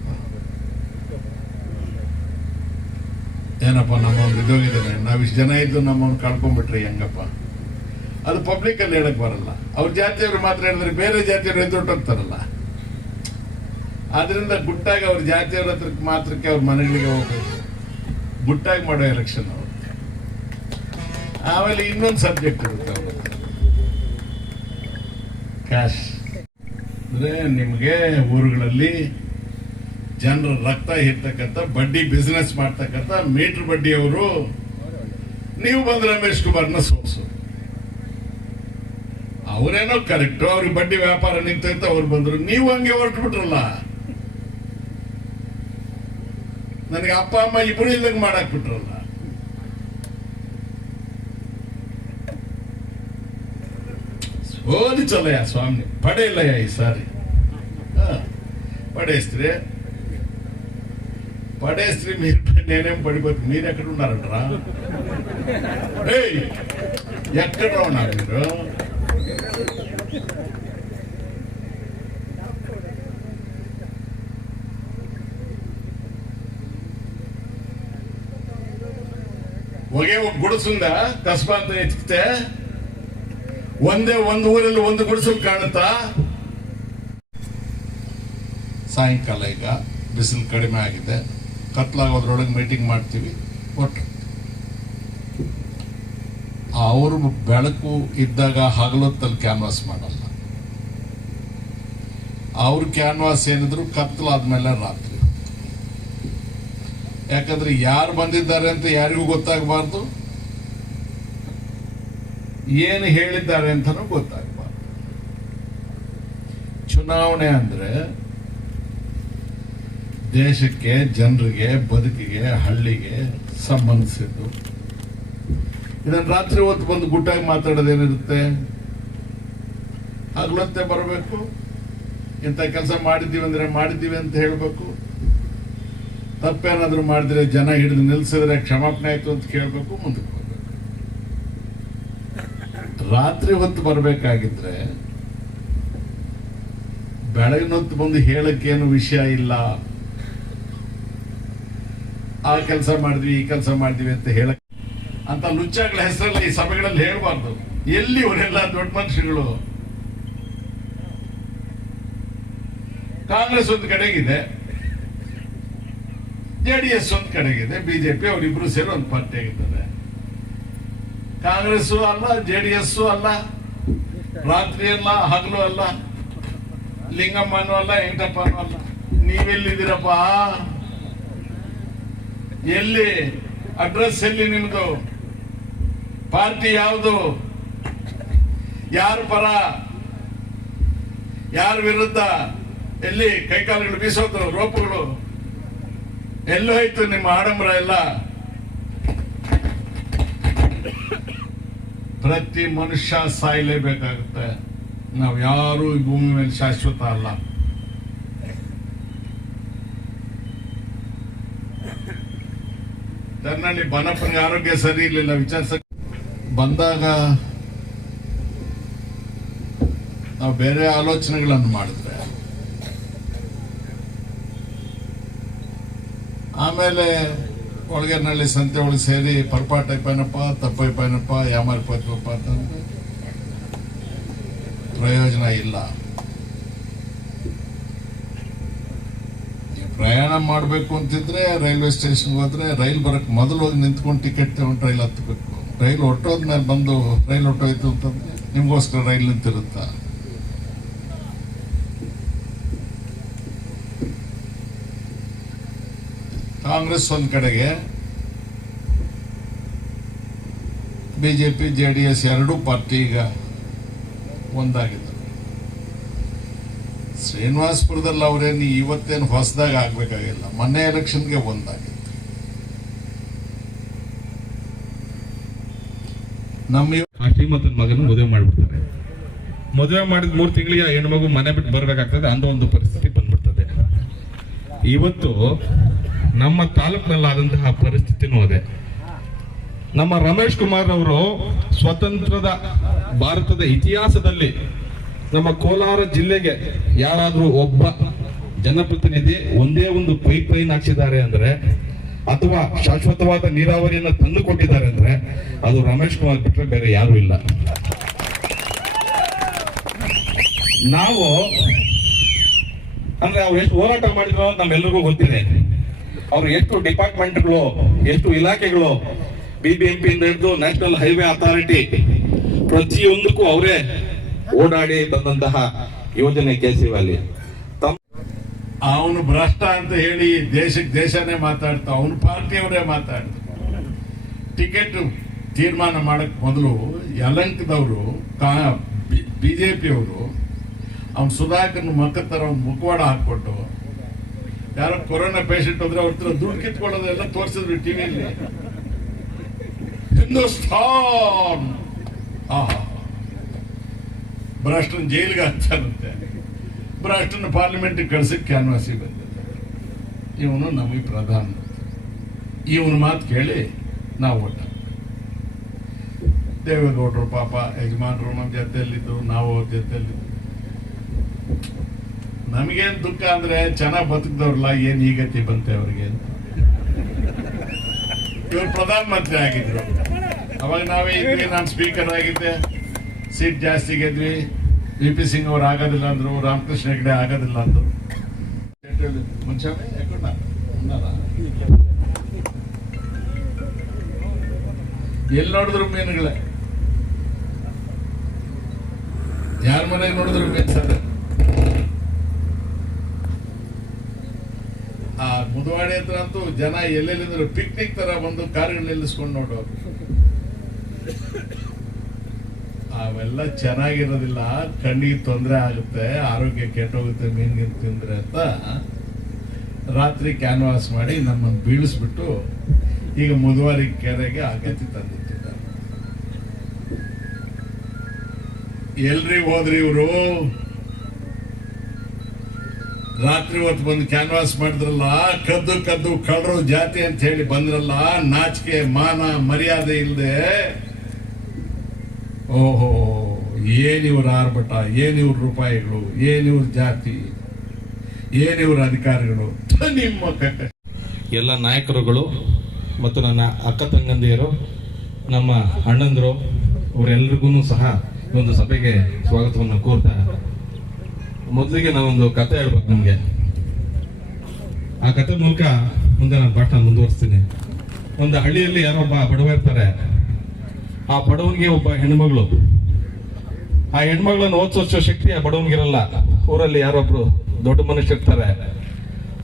ಏನಪ್ಪ ನಮ್ಮವ್ನು ಬಿದ್ದೋಗಿದ್ದಾನೆ, ನಾವಿಷ್ಟು ಜನ ಇದ್ದು ನಮ್ಮವ್ನು ಕಳ್ಕೊಂಡ್ಬಿಟ್ರಿ ಹೆಂಗಪ್ಪ? ಅದು ಪಬ್ಲಿಕ್ ಅಲ್ಲಿ ಹೇಳಕ್ ಬರಲ್ಲ. ಅವ್ರ ಜಾತಿಯವರು ಮಾತ್ರ ಹೇಳಿದ್ರೆ ಬೇರೆ ಜಾತಿಯವರು ಎದ್ದೊಟ್ಟೋಗ್ತಾರಲ್ಲ. ಆದ್ರಿಂದ ಗುಟ್ಟಾಗಿ ಅವ್ರ ಜಾತಿಯವ್ರ ಹತ್ರ ಮಾತ್ರಕ್ಕೆ ಅವ್ರ ಮನೆಗಳಿಗೆ ಹೋಗ್ಬೇಕು, ಗುಟ್ಟಾಗಿ ಮಾಡೋ ಎಲೆಕ್ಷನ್ ಅವರು. ಆಮೇಲೆ ಇನ್ನೊಂದು ಸಬ್ಜೆಕ್ಟ್ ಇರುತ್ತೆ ಅವ್ರ ಕ್ಯಾಶ್. ಅಂದ್ರೆ ನಿಮ್ಗೆ ಊರುಗಳಲ್ಲಿ ಜನರ ರಕ್ತ ಹಿರ್ತಕ್ಕಂಥ ಬಡ್ಡಿ ಬಿಸ್ನೆಸ್ ಮಾಡ್ತಕ್ಕಂಥ ಮೀಟರ್ ಬಡ್ಡಿಯವರು, ನೀವು ಬಂದ್ರೆ ರಮೇಶ್ ಕುಮಾರ್ನ ಸೋಸು. ಅವರೇನೋ ಕರೆಕ್ಟು, ಅವ್ರಿಗೆ ಬಡ್ಡಿ ವ್ಯಾಪಾರ ನಿಂತೈತೆ, ಅವ್ರು ಬಂದ್ರು, ನೀವು ಹಂಗೆ ಹೊರಟು ಬಿಟ್ರಲ್ಲ. ನನಗೆ ಅಪ್ಪ ಅಮ್ಮ ಇಬ್ರು ಇಲ್ಲಂಗೆ ಮಾಡಾಕ್ ಬಿಟ್ರಲ್ಲ. ಓದಿ ಚಲಯ್ಯ ಸ್ವಾಮಿ, ಪಡೆಯಲ್ಲಯ್ಯ ಈ ಸಾರಿ పడేస్త్రీ మీరు, నేనేం పడిపోతుంది, మీరు ఎక్కడ ఉన్నారంటారా? ఎక్కడ ఉన్నారు మీరు? ఒకే ఒక గుడిసుందా కస్బా ಅಂತ ಎತ್ತಿతే ಒಂದು ಊರಲ್ಲಿ ಒಂದು ಗುಡಿಸಲು ಕಾಣುತ್ತಾ? ಸಾಯಂಕಾಲ ಈಗ ಬಿಸಿಲು ಕಡಿಮೆ ಆಗಿದೆ, ಕತ್ಲಾಗೋದ್ರೊಳಗೆ ಮೀಟಿಂಗ್ ಮಾಡ್ತೀವಿ. ಒಟ್ಟು ಅವರು ಬೆಳಕು ಇದ್ದಾಗ ಹಗಲೊತ್ತಲ್ಲಿ ಕ್ಯಾನ್ವಾಸ್ ಮಾಡಲ್ಲ. ಅವ್ರ ಕ್ಯಾನ್ವಾಸ್ ಏನಿದ್ರು ಕತ್ಲಾದ್ಮೇಲೆ ರಾತ್ರಿ. ಯಾಕಂದ್ರೆ ಯಾರು ಬಂದಿದ್ದಾರೆ ಅಂತ ಯಾರಿಗೂ ಗೊತ್ತಾಗಬಾರ್ದು, ಏನು ಹೇಳಿದ್ದಾರೆ ಅಂತನೂ ಗೊತ್ತಾಗಬಾರ್ದು. ಚುನಾವಣೆ ಅಂದ್ರೆ ದೇಶಕ್ಕೆ, ಜನರಿಗೆ, ಬದುಕಿಗೆ, ಹಳ್ಳಿಗೆ ಸಂಬಂಧಿಸಿದ್ದು. ಇದನ್ನು ರಾತ್ರಿ ಹೊತ್ತು ಬಂದು ಗುಟ್ಟಾಗಿ ಮಾತಾಡೋದೇನಿರುತ್ತೆ? ಹಗಲೊತ್ತೆ ಬರಬೇಕು, ಇಂಥ ಕೆಲಸ ಮಾಡಿದ್ದೀವಿ ಅಂದ್ರೆ ಮಾಡಿದ್ದೀವಿ ಅಂತ ಹೇಳಬೇಕು. ತಪ್ಪೇನಾದ್ರೂ ಮಾಡಿದ್ರೆ ಜನ ಹಿಡಿದು ನಿಲ್ಸಿದ್ರೆ ಕ್ಷಮಾಪಣೆ ಆಯ್ತು ಅಂತ ಕೇಳಬೇಕು, ಮುಂದಕ್ಕೆ ಹೋಗ್ಬೇಕು. ರಾತ್ರಿ ಹೊತ್ತು ಬರಬೇಕಾಗಿದ್ರೆ ಬೆಳಗಿನ ಹೊತ್ತು ಬಂದು ಹೇಳಕ್ಕೇನು ವಿಷಯ ಇಲ್ಲ, ಆ ಕೆಲಸ ಮಾಡಿದ್ವಿ ಈ ಕೆಲಸ ಮಾಡಿದ್ವಿ ಅಂತ ಹೇಳಕ್ ಅಂತ ಲುಚ್ಚಾಗಳ ಹೆಸರಲ್ಲಿ ಈ ಸಭೆಗಳಲ್ಲಿ ಹೇಳಬಾರ್ದು. ಎಲ್ಲಿ ಇವರೆಲ್ಲ ದೊಡ್ಡ ಮನುಷ್ಯಗಳು? ಕಾಂಗ್ರೆಸ್ ಒಂದು ಕಡೆಗಿದೆ, JDS ಒಂದು ಕಡೆಗಿದೆ, ಬಿಜೆಪಿ ಅವರಿಬ್ರು ಸೇರಿ ಒಂದು ಪಾರ್ಟಿ ಆಗಿದ್ದಾರೆ. ಕಾಂಗ್ರೆಸ್ ಅಲ್ಲ, JDS ಅಲ್ಲ, ರಾತ್ರಿ ಅಲ್ಲ, ಹಗಲು ಅಲ್ಲ, ಲಿಂಗಮ್ಮನೂ ಅಲ್ಲ, ವೆಂಕಟಪ್ಪನೂ ಅಲ್ಲ. ನೀವೆಲ್ಲಿದ್ದೀರಪ್ಪ? ಎಲ್ಲಿ ಅಡ್ರೆಸ್? ಎಲ್ಲಿ ನಿಮ್ದು ಪಾರ್ಟಿ? ಯಾವುದು? ಯಾರ ಪರ, ಯಾರ ವಿರುದ್ಧ? ಎಲ್ಲಿ ಕೈಕಾಲುಗಳು ಬೀಸೋದು, ರೋಪುಗಳು? ಎಲ್ಲೂ ಹೋಯ್ತು ನಿಮ್ಮ ಆಡಂಬರ ಎಲ್ಲ? ಪ್ರತಿ ಮನುಷ್ಯ ಸಾಯಲೇಬೇಕಾಗುತ್ತೆ. ನಾವು ಯಾರು ಈ ಭೂಮಿ ಮೇಲೆ ಶಾಶ್ವತ ಅಲ್ಲ. ತನ್ನಲ್ಲಿ ಬನಪ್ಪನಿಗೆ ಆರೋಗ್ಯ ಸರಿ ಇರಲಿಲ್ಲ, ವಿಚಾರಿಸ ಬಂದಾಗ ನಾವು ಬೇರೆ ಆಲೋಚನೆಗಳನ್ನು ಮಾಡಿದ್ರೆ, ಆಮೇಲೆ ಒಳಗೇನಹಳ್ಳಿ ಸಂತೆ ಒಳಗೆ ಸೇರಿ ಪರ್ಪಾಟ ಐಪಾನಪ್ಪ, ತಪ್ಪೈಪಾನಪ್ಪ, ಯಾಮಾರ್ಪಪ್ಪ ಅಂತಂದ್ರೆ ಪ್ರಯೋಜನ ಇಲ್ಲ. ಪ್ರಯಾಣ ಮಾಡಬೇಕು ಅಂತಿದ್ರೆ ರೈಲ್ವೆ ಸ್ಟೇಷನ್ಗೆ ಹೋದ್ರೆ ರೈಲ್ ಬರಕ್ ಮೊದಲು ಹೋಗಿ ನಿಂತ್ಕೊಂಡು ಟಿಕೆಟ್ ತಗೊಂಡು ರೈಲ್ ಹತ್ತಬೇಕು. ರೈಲ್ ಹೊಟ್ಟೋದ್ಮೇಲೆ ಬಂದು ರೈಲ್ ಹೊಟ್ಟೋಯ್ತು ಅಂತಂದ್ರೆ ನಿಮ್ಗೋಸ್ಕರ ರೈಲ್ ನಿಂತಿರುತ್ತ? ಕಾಂಗ್ರೆಸ್ ಒಂದ್ ಕಡೆಗೆ, ಬಿಜೆಪಿ JDS ಎರಡೂ ಪಾರ್ಟಿ ಈಗ ಒಂದಾಗಿದ್ದಾರೆ. ಶ್ರೀನಿವಾಸಪುರದಲ್ಲಿ ಅವರೇನು ಇವತ್ತೇನು ಹೊಸದಾಗ ಆಗ್ಬೇಕಾಗಿಲ್ಲ, ಮೊನ್ನೆ ಎಲೆಕ್ಷನ್ಗೆ ಒಂದಾಗಿತ್ತು. ನಮ್ಮ ಆ ಶ್ರೀಮಂತನ ಮಗನ ಮದುವೆ ಮಾಡ್ಬಿಡ್ತಾರೆ. ಮದುವೆ ಮಾಡಿದ 3 ತಿಂಗಳಿಗೆ ಹೆಣ್ಮಗು ಮನೆ ಬಿಟ್ಟು ಬರ್ಬೇಕಾಗ್ತದೆ, ಅಂತ ಒಂದು ಪರಿಸ್ಥಿತಿ ಬಂದ್ಬಿಡ್ತದೆ. ಇವತ್ತು ನಮ್ಮ ತಾಲೂಕಿನಲ್ಲಾದಂತಹ ಪರಿಸ್ಥಿತಿನೂ ಅದೇ. ನಮ್ಮ ರಮೇಶ್ ಕುಮಾರ್ ಅವರು ಸ್ವತಂತ್ರದ ಭಾರತದ ಇತಿಹಾಸದಲ್ಲಿ ನಮ್ಮ ಕೋಲಾರ ಜಿಲ್ಲೆಗೆ ಯಾರಾದ್ರೂ ಒಬ್ಬ ಜನಪ್ರತಿನಿಧಿ ಒಂದೇ ಒಂದು ಪೈಪ್ ಲೈನ್ ಹಾಕ್ಸಿದ್ದಾರೆ ಅಂದ್ರೆ, ಅಥವಾ ಶಾಶ್ವತವಾದ ನೀರಾವರಿಯನ್ನು ತಂದು ಕೊಟ್ಟಿದ್ದಾರೆ ಅಂದ್ರೆ ಅದು ರಮೇಶ್ ಕುಮಾರ್ ಬಿಟ್ಟರೆ ಬೇರೆ ಯಾರು ಇಲ್ಲ. ನಾವು ಅಂದ್ರೆ ಅವ್ರು ಎಷ್ಟು ಹೋರಾಟ ಮಾಡಿದ್ರು ನಮ್ಮೆಲ್ಲರಿಗೂ ಗೊತ್ತಿದೆ. ಅವ್ರು ಎಷ್ಟು ಡಿಪಾರ್ಟ್ಮೆಂಟ್ಗಳು, ಎಷ್ಟು ಇಲಾಖೆಗಳು, BBMP ಇಂದ ಹಿಡಿದು ನ್ಯಾಷನಲ್ ಹೈವೇ ಅಥಾರಿಟಿ, ಪ್ರತಿಯೊಂದಕ್ಕೂ ಅವರೇ ಓಡಾಡಿ ತಂದಂತಹ ಯೋಜನೆ KCVಲ್ಲಿ. ಅವನು ಭ್ರಷ್ಟ ಅಂತ ಹೇಳಿ ದೇಶನೇ ಮಾತಾಡ್ತಾ, ಅವನು ಪಾರ್ಟಿಯವರೇ ಮಾತಾಡ್ತಾರೆ. ಟಿಕೆಟ್ ತೀರ್ಮಾನ ಮಾಡಕ್ ಮೊದಲು ಯಲಂಕದವರು, ಬಿಜೆಪಿಯವರು ಅವ್ನು ಸುಧಾಕರ್ನ ಮಕ್ಕತ್ತರ ಒಂದು ಮುಖವಾಡ ಹಾಕೊಟ್ಟು, ಯಾರೋ ಕೊರೋನಾ ಪೇಷಂಟ್ ಹೋದ್ರೆ ಅವ್ರ ಹತ್ರ ದುಡ್ಡು ಕಿತ್ಕೊಳ್ಳೋದೆಲ್ಲ ತೋರಿಸಿದ್ರು ಟಿವಿಯಲ್ಲಿ. ಹಿಂದೂಸ್ತಾನ್ ಭ್ರಷ್ಟನ ಜೈಲಿಗೆ ಹಾಕ್ತಾರಂತೆ, ಭ್ರಷ್ಟನ ಪಾರ್ಲಿಮೆಂಟ್ ಕಳ್ಸಕ್ಕೆ ಕ್ಯಾನ್ವಾಸಿಗೆ ಬಂದಿದೆ. ಇವನು ನಮಗೆ ಪ್ರಧಾನ, ಇವನ ಮಾತು ಕೇಳಿ ನಾವು ಓಟ. ದೇವೇಗೌಡರು ಪಾಪ ಯಜಮಾನರು ನಮ್ಮ ಜೊತೆಯಲ್ಲಿದ್ದು, ನಾವು ಅವ್ರ ಜೊತೆಯಲ್ಲಿದ್ದು. ನಮಗೇನ್ ದುಃಖ ಅಂದ್ರೆ ಚೆನ್ನಾಗಿ ಬದುಕಿದವ್ರಲ್ಲ, ಏನ್ ಈ ಗತಿ ಬಂತೆ ಅವ್ರಿಗೆ ಅಂತ. ಇವ್ರು ಪ್ರಧಾನ ಮಂತ್ರಿ ಆಗಿದ್ರು, ಅವಾಗ ನಾವೇ ಇದ್ವಿ, ನಾನು ಸ್ಪೀಕರ್ ಆಗಿದ್ದೆ, ಸೀಟ್ ಜಾಸ್ತಿ ಗೆದ್ವಿ. VP ಸಿಂಗ್ ಅವ್ರು ಆಗೋದಿಲ್ಲ ಅಂದ್ರು, ರಾಮಕೃಷ್ಣ ಹೆಗಡೆ ಆಗೋದಿಲ್ಲ ಅಂದ್ರು. ಮುಂಚೆ ಎಲ್ಲಿ ನೋಡಿದ್ರು ಮೀನುಗಳೇ, ಯಾರ ಮನೆಗೆ ನೋಡಿದ್ರು ಮೀನು ಸರ್. ಆ ಮುದವಾಡಿ ಹತ್ರ ಅಂತೂ ಜನ ಎಲ್ಲೆಲ್ಲಿಂದ್ರು ಪಿಕ್ನಿಕ್ ತರ ಬಂದು ಕಾರುಗಳು ನಿಲ್ಲಿಸ್ಕೊಂಡು ನೋಡೋರು. ಅವೆಲ್ಲ ಚೆನ್ನಾಗಿರೋದಿಲ್ಲ, ಕಣ್ಣಿಗೆ ತೊಂದರೆ ಆಗುತ್ತೆ, ಆರೋಗ್ಯ ಕೆಟ್ಟೋಗುತ್ತೆ ಮೀನ್ಗಿನ್ ತಿಂದ್ರೆ ಅಂತ ರಾತ್ರಿ ಕ್ಯಾನ್ವಾಸ್ ಮಾಡಿ ನಮ್ಮನ್ನು ಬೀಳಿಸ್ಬಿಟ್ಟು ಈಗ ಮುದುವಾರಿ ಕೆರೆಗೆ ಆ ಗತಿ ತಂದಿಟ್ಟಿದ್ದಾರೆ. ಎಲ್ರಿ ಹೋದ್ರಿ ಇವರು? ರಾತ್ರಿ ಹೊತ್ತು ಬಂದು ಕ್ಯಾನ್ವಾಸ್ ಮಾಡಿದ್ರಲ್ಲ, ಕದ್ದು ಕದ್ದು ಕಳ್ಳರು ಜಾತಿ ಅಂತ ಹೇಳಿ ಬಂದ್ರಲ್ಲ, ನಾಚಿಕೆ ಮಾನ ಮರ್ಯಾದೆ ಇಲ್ಲದೆ. ಓಹೋ, ಏನಿವ್ರ ಆರ್ಭಟ, ಏನಿವ್ರ ರೂಪಾಯಿಗಳು, ಏನಿವ್ರ ಜಾತಿ, ಏನಿವ್ರ ಅಧಿಕಾರಿಗಳು. ನಿಮ್ಮ ಕಟ್ಟ ಎಲ್ಲ ನಾಯಕರುಗಳು ಮತ್ತು ನನ್ನ ಅಕ್ಕ ತಂಗಂದಿಯರು, ನಮ್ಮ ಅಣ್ಣಂದರು, ಅವರೆಲ್ಲರಿಗೂ ಸಹ ಈ ಒಂದು ಸಭೆಗೆ ಸ್ವಾಗತವನ್ನು ಕೋರ್ತಾ, ಮೊದಲಿಗೆ ನಾವೊಂದು ಕತೆ ಹೇಳ್ಬೇಕು ನಿಮಗೆ. ಆ ಕತೆ ಮೂಲಕ ಮುಂದೆ ನಾನು ಪಾಠ ಮುಂದುವರಿಸ್ತೀನಿ. ಒಂದು ಹಳ್ಳಿಯಲ್ಲಿ ಯಾರೊಬ್ಬ ಬಡವ ಇರ್ತಾರೆ. ಆ ಬಡವನಿಗೆ ಒಬ್ಬ ಹೆಣ್ಮಗಳು. ಆ ಹೆಣ್ಮಗಳನ್ನ ಓದಿಸೋ ಶಕ್ತಿ ಆ ಬಡವನಿಗಿರಲ್ಲ. ಊರಲ್ಲಿ ಯಾರೊಬ್ರು ದೊಡ್ಡ ಮನುಷ್ಯ ಇರ್ತಾರೆ.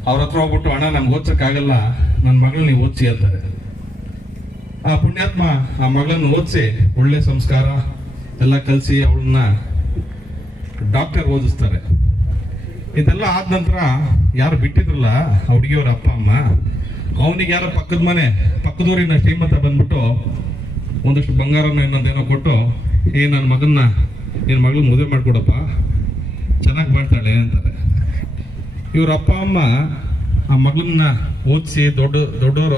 ಅವ್ರ ಹತ್ರ ಹೋಗ್ಬಿಟ್ಟು, ಅಣ್ಣ ನಮ್ಗೆ ಓದ್ಸಕ್ಕಾಗಲ್ಲ, ನನ್ನ ಮಗಳನ್ನ ನೀವು ಓದಿಸಿ ಅಂತಾರೆ. ಆ ಪುಣ್ಯಾತ್ಮ ಆ ಮಗಳನ್ನ ಓದಿಸಿ ಒಳ್ಳೆ ಸಂಸ್ಕಾರ ಎಲ್ಲ ಕಲಿಸಿ ಅವಳನ್ನ ಡಾಕ್ಟರ್ ಓದಿಸ್ತಾರೆ. ಇದೆಲ್ಲ ಆದ ನಂತರ ಯಾರು ಬಿಟ್ಟಿದ್ರಲ್ಲ ಆ ಹುಡುಗಿಯವರ ಅಪ್ಪ ಅಮ್ಮ, ಅವನಿಗೆ ಯಾರೋ ಪಕ್ಕದೂರಿನ ಶ್ರೀಮಂತ ಬಂದ್ಬಿಟ್ಟು ಒಂದಷ್ಟು ಬಂಗಾರನ ಇನ್ನೊಂದೇನೋ ಕೊಟ್ಟು, ನನ್ನ ನಿನ್ನ ಮಗಳನ್ನ ಮದುವೆ ಮಾಡ್ಕೊಡಪ್ಪ, ಚೆನ್ನಾಗಿ ಮಾಡ್ತಾಳೆ ಅಂತಾರೆ. ಇವ್ರ ಅಪ್ಪ ಅಮ್ಮ ಆ ಮಗಳನ್ನ ಓದಿಸಿ ದೊಡ್ಡವರು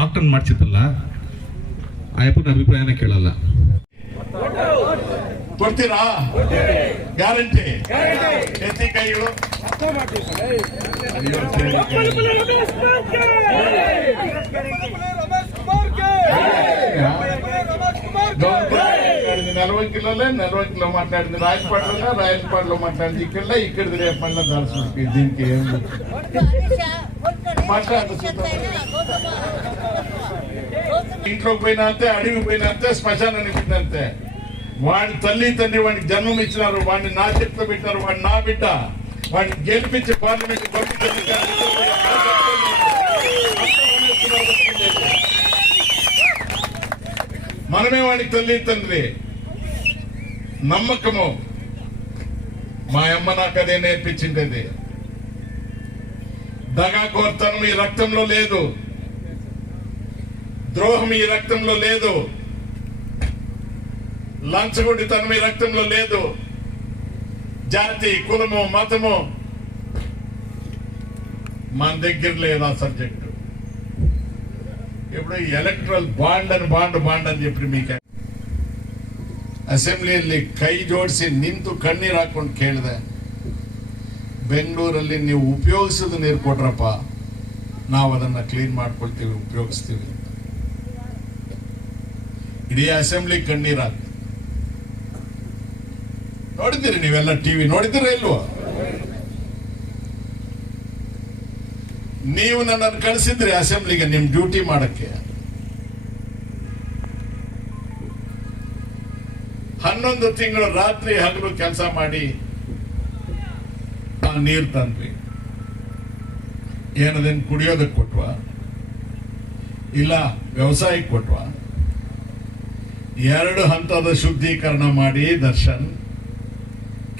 ಡಾಕ್ಟರ್ ಮಾಡಿಸಿದ್ದಲ್ಲ, ಆ ಅಪ್ಪನ ಅಭಿಪ್ರಾಯನ ಕೇಳಲ್ಲ. ಕೊಡ್ತೀರಾ? ಗ್ಯಾರಂಟಿ? ಎತ್ತಿ ಕೈಗಳು. నలభై కిలో మాట్లాడింది రాయలపాడులో మాట్లాడింది. ఇక్కడ ఇక్కడిది రేపు మళ్ళీ దాల్సి దీనికి ఏం ఇంట్లోకి పోయినా అంతే, అడవికి పోయినా అంతే, శ్మశానానికి పోయినా అంతే. వాడి తల్లి తండ్రి వాడికి జన్మం ఇచ్చినారు, వాడిని నా చేతిలో పెట్టినారు, వాడి నా బిడ్డ, వాడిని గెలిపించి పార్లమెంట్ మనమే వాడికి తల్లి తండ్రి. నమ్మకము. మా అమ్మ నాకు అదే నేర్పించింది. దగాకోర్తనం ఈ రక్తంలో లేదు, ద్రోహం ఈ రక్తంలో లేదు, లంచగొండితనం ఈ రక్తంలో లేదు, జాతి కులము మతము మన దగ్గర లేదు. ఆ సబ్జెక్టు ఇప్పుడు ಎಲೆಕ್ಟ್ರಲ್ ಬಾಂಡ್ అని చెప్పಿ మీకు ಅಸೆಂಬ್ಲಿಯಲ್ಲಿ ಕೈ ಜೋಡಿಸಿ ನಿಂತು ಕಣ್ಣೀರು ಹಾಕೊಂಡು ಕೇಳಿದೆ, ಬೆಂಗಳೂರಲ್ಲಿ ನೀವು ಉಪಯೋಗಿಸೋದು ನೀರು ಕೊಟ್ರಪ್ಪ, ನಾವು ಅದನ್ನ ಕ್ಲೀನ್ ಮಾಡ್ಕೊಳ್ತೀವಿ, ಉಪಯೋಗಿಸ್ತೀವಿ. ಇಡೀ ಅಸೆಂಬ್ಲಿ ಕಣ್ಣೀರಾಗ್ತದೆ. ನೋಡಿದ್ದೀರಿ ನೀವೆಲ್ಲ ಟಿವಿ ನೋಡಿದ್ದೀರ ಇಲ್ವೋ? ನೀವು ನನ್ನನ್ನು ಕಳಿಸಿದ್ರಿ ಅಸೆಂಬ್ಲಿಗೆ ನಿಮ್ ಡ್ಯೂಟಿ ಮಾಡಕ್ಕೆ. 11 ತಿಂಗಳು ರಾತ್ರಿ ಹಗಲು ಕೆಲಸ ಮಾಡಿ ಆ ನೀರು ತಂದ್ವಿ. ಏನದೇನು ಕುಡಿಯೋದಕ್ಕೆ ಕೊಟ್ವಾ, ಇಲ್ಲ ವ್ಯವಸಾಯಕ್ಕೆ ಕೊಟ್ವಾ? 2 ಹಂತದ ಶುದ್ಧೀಕರಣ ಮಾಡಿ ದರ್ಶನ್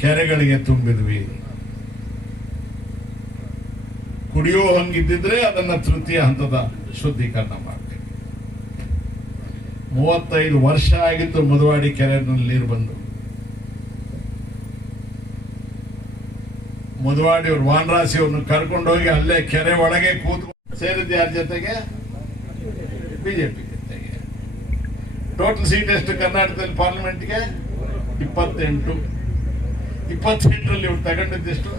ಕೆರೆಗಳಿಗೆ ತುಂಬಿದ್ವಿ. ಕುಡಿಯೋ ಹಂಗಿದ್ದಿದ್ರೆ ಅದನ್ನ ತೃತೀಯ ಹಂತದ ಶುದ್ಧೀಕರಣ ಮಾಡ್ತೀವಿ. 35 ವರ್ಷ ಆಗಿತ್ತು ಮುದುವಾಡಿ ಕೆರೆಯಲ್ಲಿ ನೀರು ಬಂದು. ಮುದುವಾಡಿ ಅವ್ರು ವಾನರಾಸಿ ಅವ್ರನ್ನ ಕರ್ಕೊಂಡೋಗಿ ಅಲ್ಲೇ ಕೆರೆ ಒಳಗೆ ಕೂತ್ಕೊಂಡು ಸೇರಿದ್ದು ಯಾರ ಜೊತೆಗೆ? ಬಿಜೆಪಿ ಜೊತೆಗೆ. ಟೋಟಲ್ ಸೀಟ್ ಎಷ್ಟು ಕರ್ನಾಟಕದಲ್ಲಿ ಪಾರ್ಲಿಮೆಂಟ್ಗೆ? 28. 28ರಲ್ಲಿ ಇವ್ರು ತಗೊಂಡಿದ್ದೆಷ್ಟು?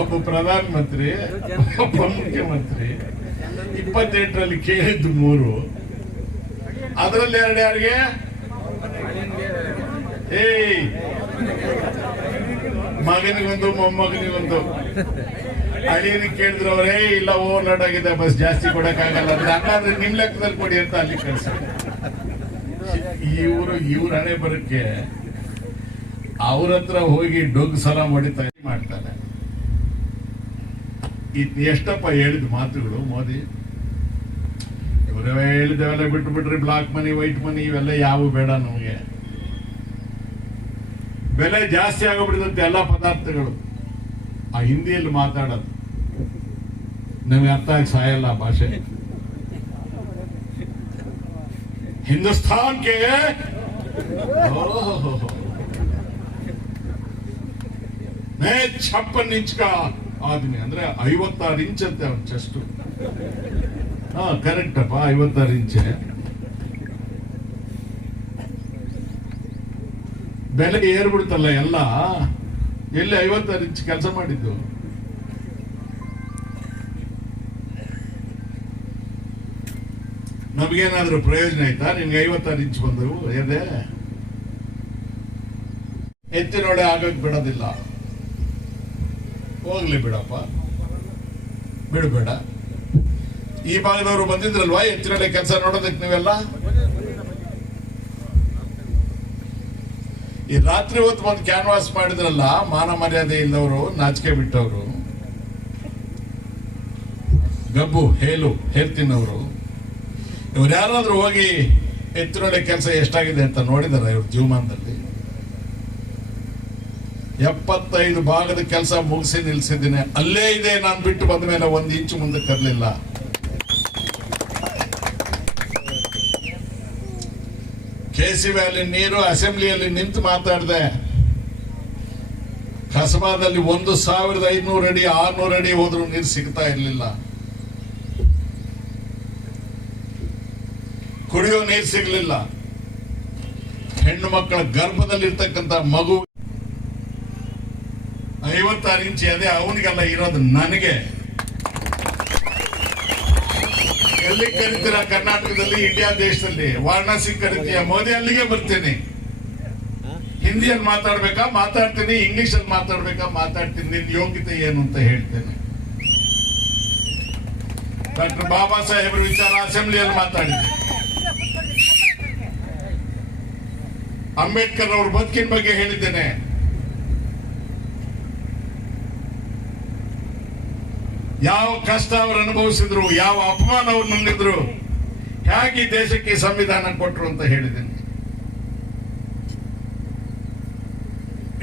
ಒಬ್ಬ ಪ್ರಧಾನ ಮಂತ್ರಿ, ಒಬ್ಬ ಮುಖ್ಯಮಂತ್ರಿ. 28ರಲ್ಲಿ ಕೇಳಿದ್ದು 3, ಅದರಲ್ಲಿ 2 ಯಾರಿಗೆ? ಮಗನಿಗೊಂದು ಮೊಮ್ಮಗನಿಗೊಂದು. ಅಳಿಯನಿಗೆ ಕೇಳಿದ್ರು ಅವರೇ, ಇಲ್ಲ ಓವರ್ಲೋಡ್ ಆಗಿದೆ, ಬಸ್ ಜಾಸ್ತಿ ಕೊಡಕ್ಕಾಗಲ್ಲ ಅಂತ. ಹಂಗಾದ್ರೆ ನಿಮ್ ಲೆಕ್ಕದಲ್ಲಿ ಕೊಡಿ ಅಂತ ಅಲ್ಲಿ ಕಳಿಸ. ಇವ್ರ ಹಣೆ ಬರಕ್ಕೆ ಅವ್ರ ಹತ್ರ ಹೋಗಿ ಡೊಗ್ ಸಲಾಂ ಹೊಡಿತಾ ಮಾಡ್ತಾರೆ. ಎಷ್ಟಪ್ಪ ಹೇಳಿದ ಮಾತುಗಳು ಮೋದಿ. ಇವರೇ ಹೇಳಿದೆವೆಲ್ಲ ಬಿಟ್ಟು ಬಿಟ್ರಿ, ಬ್ಲಾಕ್ ಮನಿ, ವೈಟ್ ಮನಿ ಇವೆಲ್ಲ ಯಾವ ಬೇಡ ನಮಗೆ. ಬೆಲೆ ಜಾಸ್ತಿ ಆಗೋಗ್ಬಿಡಿದಂತೆ ಎಲ್ಲ ಪದಾರ್ಥಗಳು. ಆ ಹಿಂದಿಯಲ್ಲಿ ಮಾತಾಡೋದು ನಮಗೆ ಅರ್ಥ ಆಗಿ ಸಾಯಲ್ಲ ಆ ಭಾಷೆ. ಹಿಂದೂಸ್ತಾನ್ಗೆ ಮೇ 56 ಇಂಚ್ ಕಾ ಆದ್ಮಿ ಅಂದ್ರೆ 56 ಇಂಚ್ ಅಂತೆ ಅವನ್ ಚೆಸ್ಟ್. ಹಾ ಕರೆಕ್ಟ್ ಅಪ್ಪ, 56 ಇಂಚ್. ಬೆಲೆ ಏರ್ಬಿಡ್ತಲ್ಲ ಎಲ್ಲ. ಎಲ್ಲಿ 56 ಇಂಚ್ ಕೆಲಸ ಮಾಡಿದ್ದು? ನಮಗೇನಾದ್ರೂ ಪ್ರಯೋಜನ ಆಯ್ತಾ? ನಿಮ್ಗೆ 56 ಇಂಚ್ ಬಂದವು ಏನೇ? ಎತ್ತಿನೊಡೆ ಆಗಕ್ ಬಿಡೋದಿಲ್ಲ. ಹೋಗ್ಲಿ ಬಿಡಪ್ಪ, ಬಿಡಬೇಡ. ಈ ಭಾಗದವರು ಬಂದಿದ್ರಲ್ವಾ ಎತ್ತಿನೊಡೆ ಕೆಲಸ ನೋಡೋದಕ್ಕೆ ನೀವೆಲ್ಲ? ಈ ರಾತ್ರಿ ಹೊತ್ತು ಬಂದು ಕ್ಯಾನ್ವಾಸ್ ಮಾಡಿದ್ರಲ್ಲ, ಮಾನ ಮರ್ಯಾದೆ ಇಲ್ಲದವರು, ನಾಚಿಕೆ ಬಿಟ್ಟವರು, ಗಬ್ಬು ಹೇಲ್ ತಿನ್ನೋರು, ಇವ್ರು ಯಾರಾದ್ರೂ ಹೋಗಿ ಎತ್ತಿನೊಡೆ ಕೆಲಸ ಎಷ್ಟಾಗಿದೆ ಅಂತ ನೋಡಿದಾರ ಇವ್ರ ಜೀವಮಾನದಲ್ಲಿ? 75 ಭಾಗದ ಕೆಲಸ ಮುಗಿಸಿ ನಿಲ್ಸಿದ್ದೀನಿ. ಅಲ್ಲೇ ಇದೆ, ನಾನು ಬಿಟ್ಟು ಬಂದ ಮೇಲೆ 1 ಇಂಚು ಮುಂದೆ ಕರ್ಲಿಲ್ಲ. KC ವ್ಯಾಲಿ ನೀರು ಅಸೆಂಬ್ಲಿಯಲ್ಲಿ ನಿಂತು ಮಾತಾಡಿದೆ. ಕಸಬಾದಲ್ಲಿ 1500 ಅಡಿ 600 ಅಡಿ ಹೋದ್ರು ನೀರು ಸಿಗ್ತಾ ಇರ್ಲಿಲ್ಲ. ಕುಡಿಯೋ ನೀರು ಸಿಗ್ಲಿಲ್ಲ. ಹೆಣ್ಣು ಮಕ್ಕಳ ಗರ್ಭದಲ್ಲಿರ್ತಕ್ಕಂಥ ಮಗು 56 ಇಂಚ್ ಅದೇ ಅವನಿಗೆಲ್ಲ ಇರೋದು. ನನಗೆ ಎಲ್ಲಿ ಕರಿತೀರ? ಕರ್ನಾಟಕದಲ್ಲಿ, ಇಂಡಿಯಾ ದೇಶದಲ್ಲಿ ವಾರಣಾಸಿ ಕರಿತೀಯ? ಮೋದಿ ಅಲ್ಲಿಗೆ ಬರ್ತೀನಿ. ಹಿಂದಿಯಲ್ಲಿ ಮಾತಾಡ್ಬೇಕಾ? ಮಾತಾಡ್ತೀನಿ. ಇಂಗ್ಲಿಷ್ ಅಲ್ಲಿ ಮಾತಾಡ್ಬೇಕಾ? ಮಾತಾಡ್ತೀನಿ. ನಿನ್ ಯೋಗ್ಯತೆ ಏನು ಅಂತ ಹೇಳ್ತೇನೆ. ಡಾಕ್ಟರ್ ಬಾಬಾ ಸಾಹೇಬ್ರ ವಿಚಾರ ಅಸೆಂಬ್ಲಿಯಲ್ಲಿ ಮಾತಾಡಿದೆ. ಅಂಬೇಡ್ಕರ್ ಅವ್ರ ಬದುಕಿನ ಬಗ್ಗೆ ಹೇಳಿದ್ದೇನೆ. ಯಾವ ಕಷ್ಟ ಅವರು ಅನುಭವಿಸಿದ್ರು, ಯಾವ ಅಪಮಾನ ಅವ್ರು ನುಂಗಿದ್ರು, ಹೇಗೆ ದೇಶಕ್ಕೆ ಸಂವಿಧಾನ ಕೊಟ್ಟರು ಅಂತ ಹೇಳಿದ್ದೇನೆ.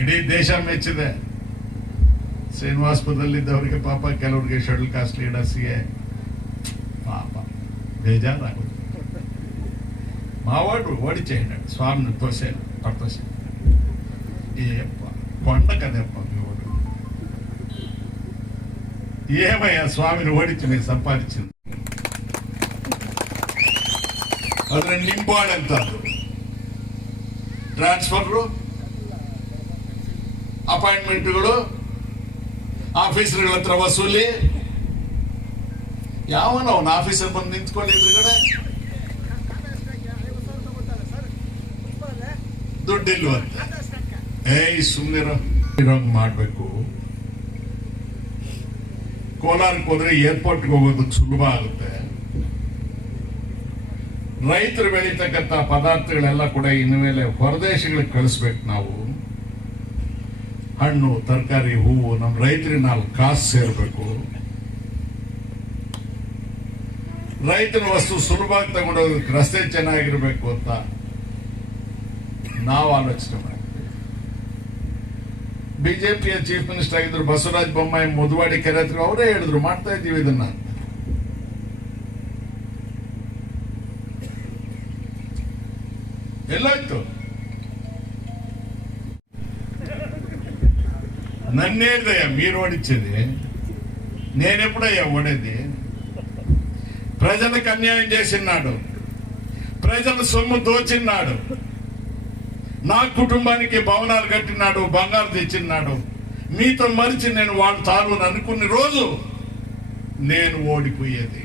ಇಡೀ ದೇಶ ಮೆಚ್ಚಿದೆ. ಶ್ರೀನಿವಾಸಪುರದಲ್ಲಿದ್ದವರಿಗೆ ಪಾಪ, ಕೆಲವರಿಗೆ ಶೆಡ್ಯೂಲ್ ಕಾಸ್ಟ್ ಲೀಡರ್ಸ್ಗೆ ಪಾಪ ಬೇಜಾರಾಗುತ್ತೆ. మావాడు ఓడిచేయండి స్వామిని తోసేది పట్టోసి ఈ కొండ కదప్ప మీవాడు ఏమయ్యా స్వామిని ఓడించి మీరు సంపాదించింది? ಅದ್ರ ನಿಂಬಾಳಂತ ಟ್ರಾನ್ಸ್ಫರ್ಗಳು, ಅಪಾಯಿಂಟ್ಮೆಂಟ್ಗಳು, ಆಫೀಸರ್ಗಳ ಹತ್ರ ವಸೂಲಿ. ಯಾವನ ಅವನ ಆಫೀಸರ್ ಬಂದು ನಿಂತ್ಕೊಳ್ಳಿ ಎದುರುಗಡೆ, ದುಡ್ಡಿಲ್ವಂತ. ಸುಮ್ಮನೆ ಮಾಡ್ಬೇಕು. ಕೋಲಾರಕ್ಕೆ ಹೋದ್ರೆ ಏರ್ಪೋರ್ಟ್ಗೆ ಹೋಗೋದಕ್ಕೆ ಸುಲಭ ಆಗುತ್ತೆ. ರೈತರು ಬೆಳೀತಕ್ಕಂಥ ಪದಾರ್ಥಗಳೆಲ್ಲ ಕೂಡ ಇನ್ಮೇಲೆ ಹೊರದೇಶಗಳಿಗೆ ಕಳಿಸ್ಬೇಕು ನಾವು. ಹಣ್ಣು, ತರಕಾರಿ, ಹೂವು ನಮ್ಮ ರೈತರಿಗೆ ನಾವು ಕಾಸು ಸೇರ್ಬೇಕು. ರೈತನ ವಸ್ತು ಸುಲಭವಾಗಿ ತಗೊಂಡೋದಕ್ಕೆ ರಸ್ತೆ ಚೆನ್ನಾಗಿರ್ಬೇಕು ಅಂತ ನಾವು ಆಲೋಚನೆ ಮಾಡ್ತೀವಿ. ಬಿಜೆಪಿಯ ಚೀಫ್ ಮಿನಿಸ್ಟರ್ ಆಗಿದ್ರು ಬಸವರಾಜ ಬೊಮ್ಮಾಯಿ ಮುದುವಾಡಿ ಕೆರೆ ಹತ್ರ ಅವರೇ ಹೇಳಿದ್ರು, ಮಾಡ್ತಾ ಇದ್ದೀವಿ ಇದನ್ನ. ಎಲ್ಲಾಯ್ತು? నన్నేదయ్యా మీరు ఓడించేది? నేనెప్పుడయ్యా ఓడేది? ప్రజలకు అన్యాయం చేసినాడు, ప్రజల సొమ్ము దోచిన్నాడు, నా కుటుంబానికి భవనాలు కట్టినాడు, బంగారు తెచ్చిన్నాడు. మీతో మరిచి నేను వాళ్ళు తాను అనుకున్న రోజు నేను ఓడిపోయేది.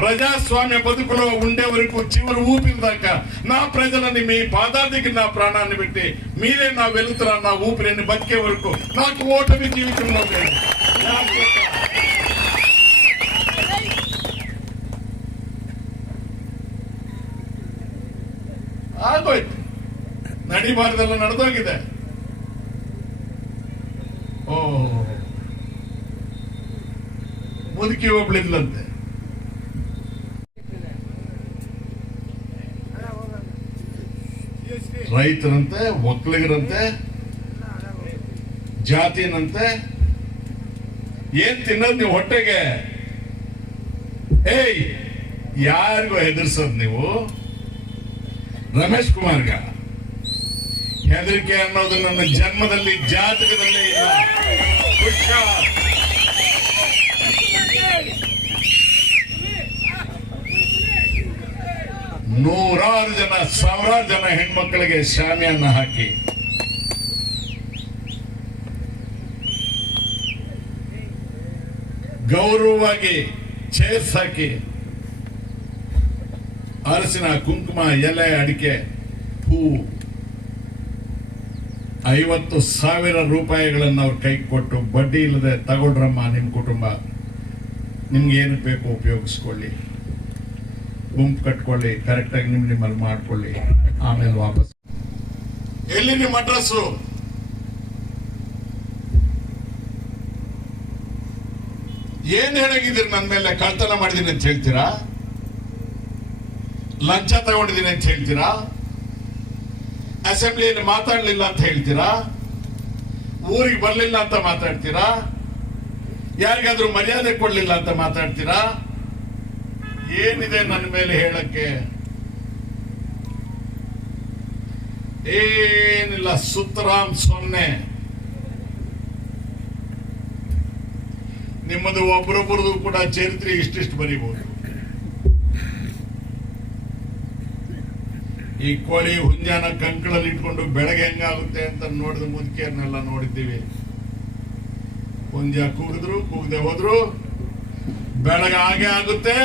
ప్రజాస్వామ్య బతుకులో ఉండే వరకు చివరి ఊపిరి దాకా నా ప్రజలని మీ పాదానికి నా ప్రాణాన్ని పెట్టి మీరే నా వెలుతురా, నా ఊపిరిని బతికే వరకు నాకు ఓటమి జీవితంలో లేదు. ಆಗೋಯ್ತು. ನಡಿಬಾರ್ದೆಲ್ಲ ನಡೆದೋಗಿದೆ. ಓ, ಮುದುಕಿ ಒಬ್ಳಿದ್ಲಂತೆ, ರೈತರಂತೆ, ಒಕ್ಕಲಿಗರಂತೆ, ಜಾತಿನಂತೆ ಏನ್ ತಿನ್ನೋದು ನೀವು ಹೊಟ್ಟೆಗೆ? ಏಯ್, ಯಾರಿಗೂ ಹೆದರ್ಸೋದು ನೀವು? ರಮೇಶ್ ಕುಮಾರ್ಗ ಹೆದರಿಕೆ ಅನ್ನೋದು ನನ್ನ ಜನ್ಮದಲ್ಲಿ ಜಾತಕದಲ್ಲೇ ಇಲ್ಲ. ಹುಷಾರ್. ನೂರಾರು ಜನ, ಸಾವಿರಾರು ಜನ ಹೆಣ್ಮಕ್ಳಿಗೆ ಶಾಮಿಯನ್ನ ಹಾಕಿ ಗೌರವವಾಗಿ ಚೇರ್ಸ್ ಹಾಕಿ ಅರಸಿನ ಕುಂಕುಮ, ಎಲೆ, ಅಡಿಕೆ, ಹೂ 50,000 ರೂಪಾಯಿಗಳನ್ನು ಅವ್ರ ಕೈ ಕೊಟ್ಟು ಬಡ್ಡಿ ಇಲ್ಲದೆ ತಗೊಳ್ರಮ್ಮ, ನಿಮ್ಮ ಕುಟುಂಬ ನಿಮ್ಗೆ ಏನು ಬೇಕು ಉಪಯೋಗಿಸ್ಕೊಳ್ಳಿ, ಗುಂಪು ಕಟ್ಕೊಳ್ಳಿ, ಕರೆಕ್ಟಾಗಿ ನಿಮ್ಮಲ್ಲಿ ಮಾಡ್ಕೊಳ್ಳಿ, ಆಮೇಲೆ ವಾಪಸ್. ಎಲ್ಲಿ ನಿಮ್ಮ ಅಡ್ರೆಸ್ಸು? ಏನ್ ಹೇಳಂಗಿದ್ದೀರಿ? ನನ್ನ ಮೇಲೆ ಕಳ್ತನ ಮಾಡಿದೀನಿ ಅಂತ ಹೇಳ್ತೀರಾ? ಲಂಚ ತಗೊಂಡಿದ್ದೀನಿ ಅಂತ ಹೇಳ್ತೀರಾ? ಅಸೆಂಬ್ಲಿಯಲ್ಲಿ ಮಾತಾಡ್ಲಿಲ್ಲ ಅಂತ ಹೇಳ್ತೀರಾ? ಊರಿಗೆ ಬರ್ಲಿಲ್ಲ ಅಂತ ಮಾತಾಡ್ತೀರಾ? ಯಾರಿಗಾದ್ರೂ ಮರ್ಯಾದೆ ಕೊಡ್ಲಿಲ್ಲ ಅಂತ ಮಾತಾಡ್ತೀರಾ? ಏನಿದೆ ನನ್ನ ಮೇಲೆ ಹೇಳಕ್ಕೆ? ಏನಿಲ್ಲ. ಸುತ್ತರಾಮ್ 0. ನಿಮ್ಮದು ಒಬ್ಬರೊಬ್ಬರದು ಕೂಡ ಚರಿತ್ರೆ ಇಷ್ಟಿಷ್ಟು ಬರೀಬಹುದು. ಈ ಕೋಳಿ ಹುಂಜಾನ ಕಂಕಳಲ್ಲಿ ಇಟ್ಕೊಂಡು ಬೆಳಗ್ಗೆ ಹೆಂಗಾಗುತ್ತೆ ಅಂತ ನೋಡಿದ ಮುದುಕಿಯರ್ನೆಲ್ಲ ನೋಡಿದ್ದೀವಿ. ಹುಂಜ ಕೂಗಿದ್ರು ಕೂಗದೆ ಹೋದ್ರು ಬೆಳಗ್ಗೆ ಹಾಗೆ ಆಗುತ್ತೆ.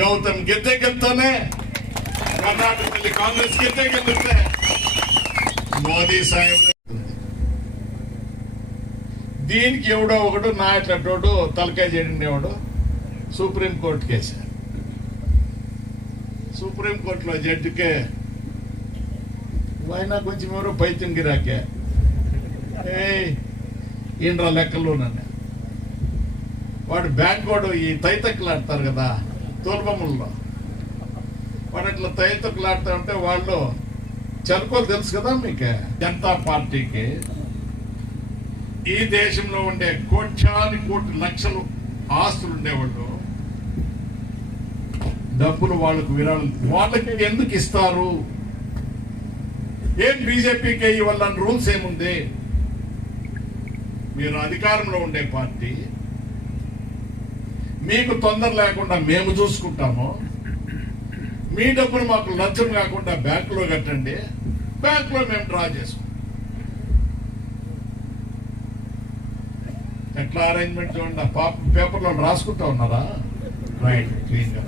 ಗೌತಮ್ ಗೆದ್ದೆ ಗೆಲ್ತಾನೆ. ಕರ್ನಾಟಕದಲ್ಲಿ ಕಾಂಗ್ರೆಸ್ ಗೆದ್ದೆ ಗೆಲ್ಲುತ್ತೆ. మోదీ సాహెబ్ దీనికి ఎవడో ఒకడు నా ఇట్లాంటోడు తలకాయ చేయండివాడు సుప్రీంకోర్టు కేసు. సుప్రీంకోర్టులో జడ్జికే అయినా కొంచెం ఎవరో పైత్యం గిరాకే ఈయనరా లెక్కలు నన్ను వాడు బ్యాంక్ వాడు ఈ తైతక్కులాడతారు కదా తోలుబొమ్మల్లో, వాడు అట్లా తైతక్కులాడుతూ ఉంటే వాళ్ళు చనుకోలు తెలుసు కదా మీకు. జనతా పార్టీకి ఈ దేశంలో ఉండే కోట్లాది కోట్ల లక్షలు ఆస్తులు ఉండేవాళ్ళు డబ్బులు వాళ్ళకు విరాళం వాళ్ళకి ఎందుకు ఇస్తారు? ఏం బీజేపీకి ఇవ్వాల రూల్స్ ఏముంది? మీరు అధికారంలో ఉండే పార్టీ, మీకు తొందర లేకుండా మేము చూసుకుంటాము. మీ డబ్బులు మాకు లంచం కాకుండా బ్యాంకులో కట్టండి, బ్యాంకులో మేము డ్రా చేసుకుంటాం. ఎట్లా అరేంజ్మెంట్ చూడండి. పేపర్లో రాసుకుంటా ఉన్నారా? రైట్, క్లీన్ గా.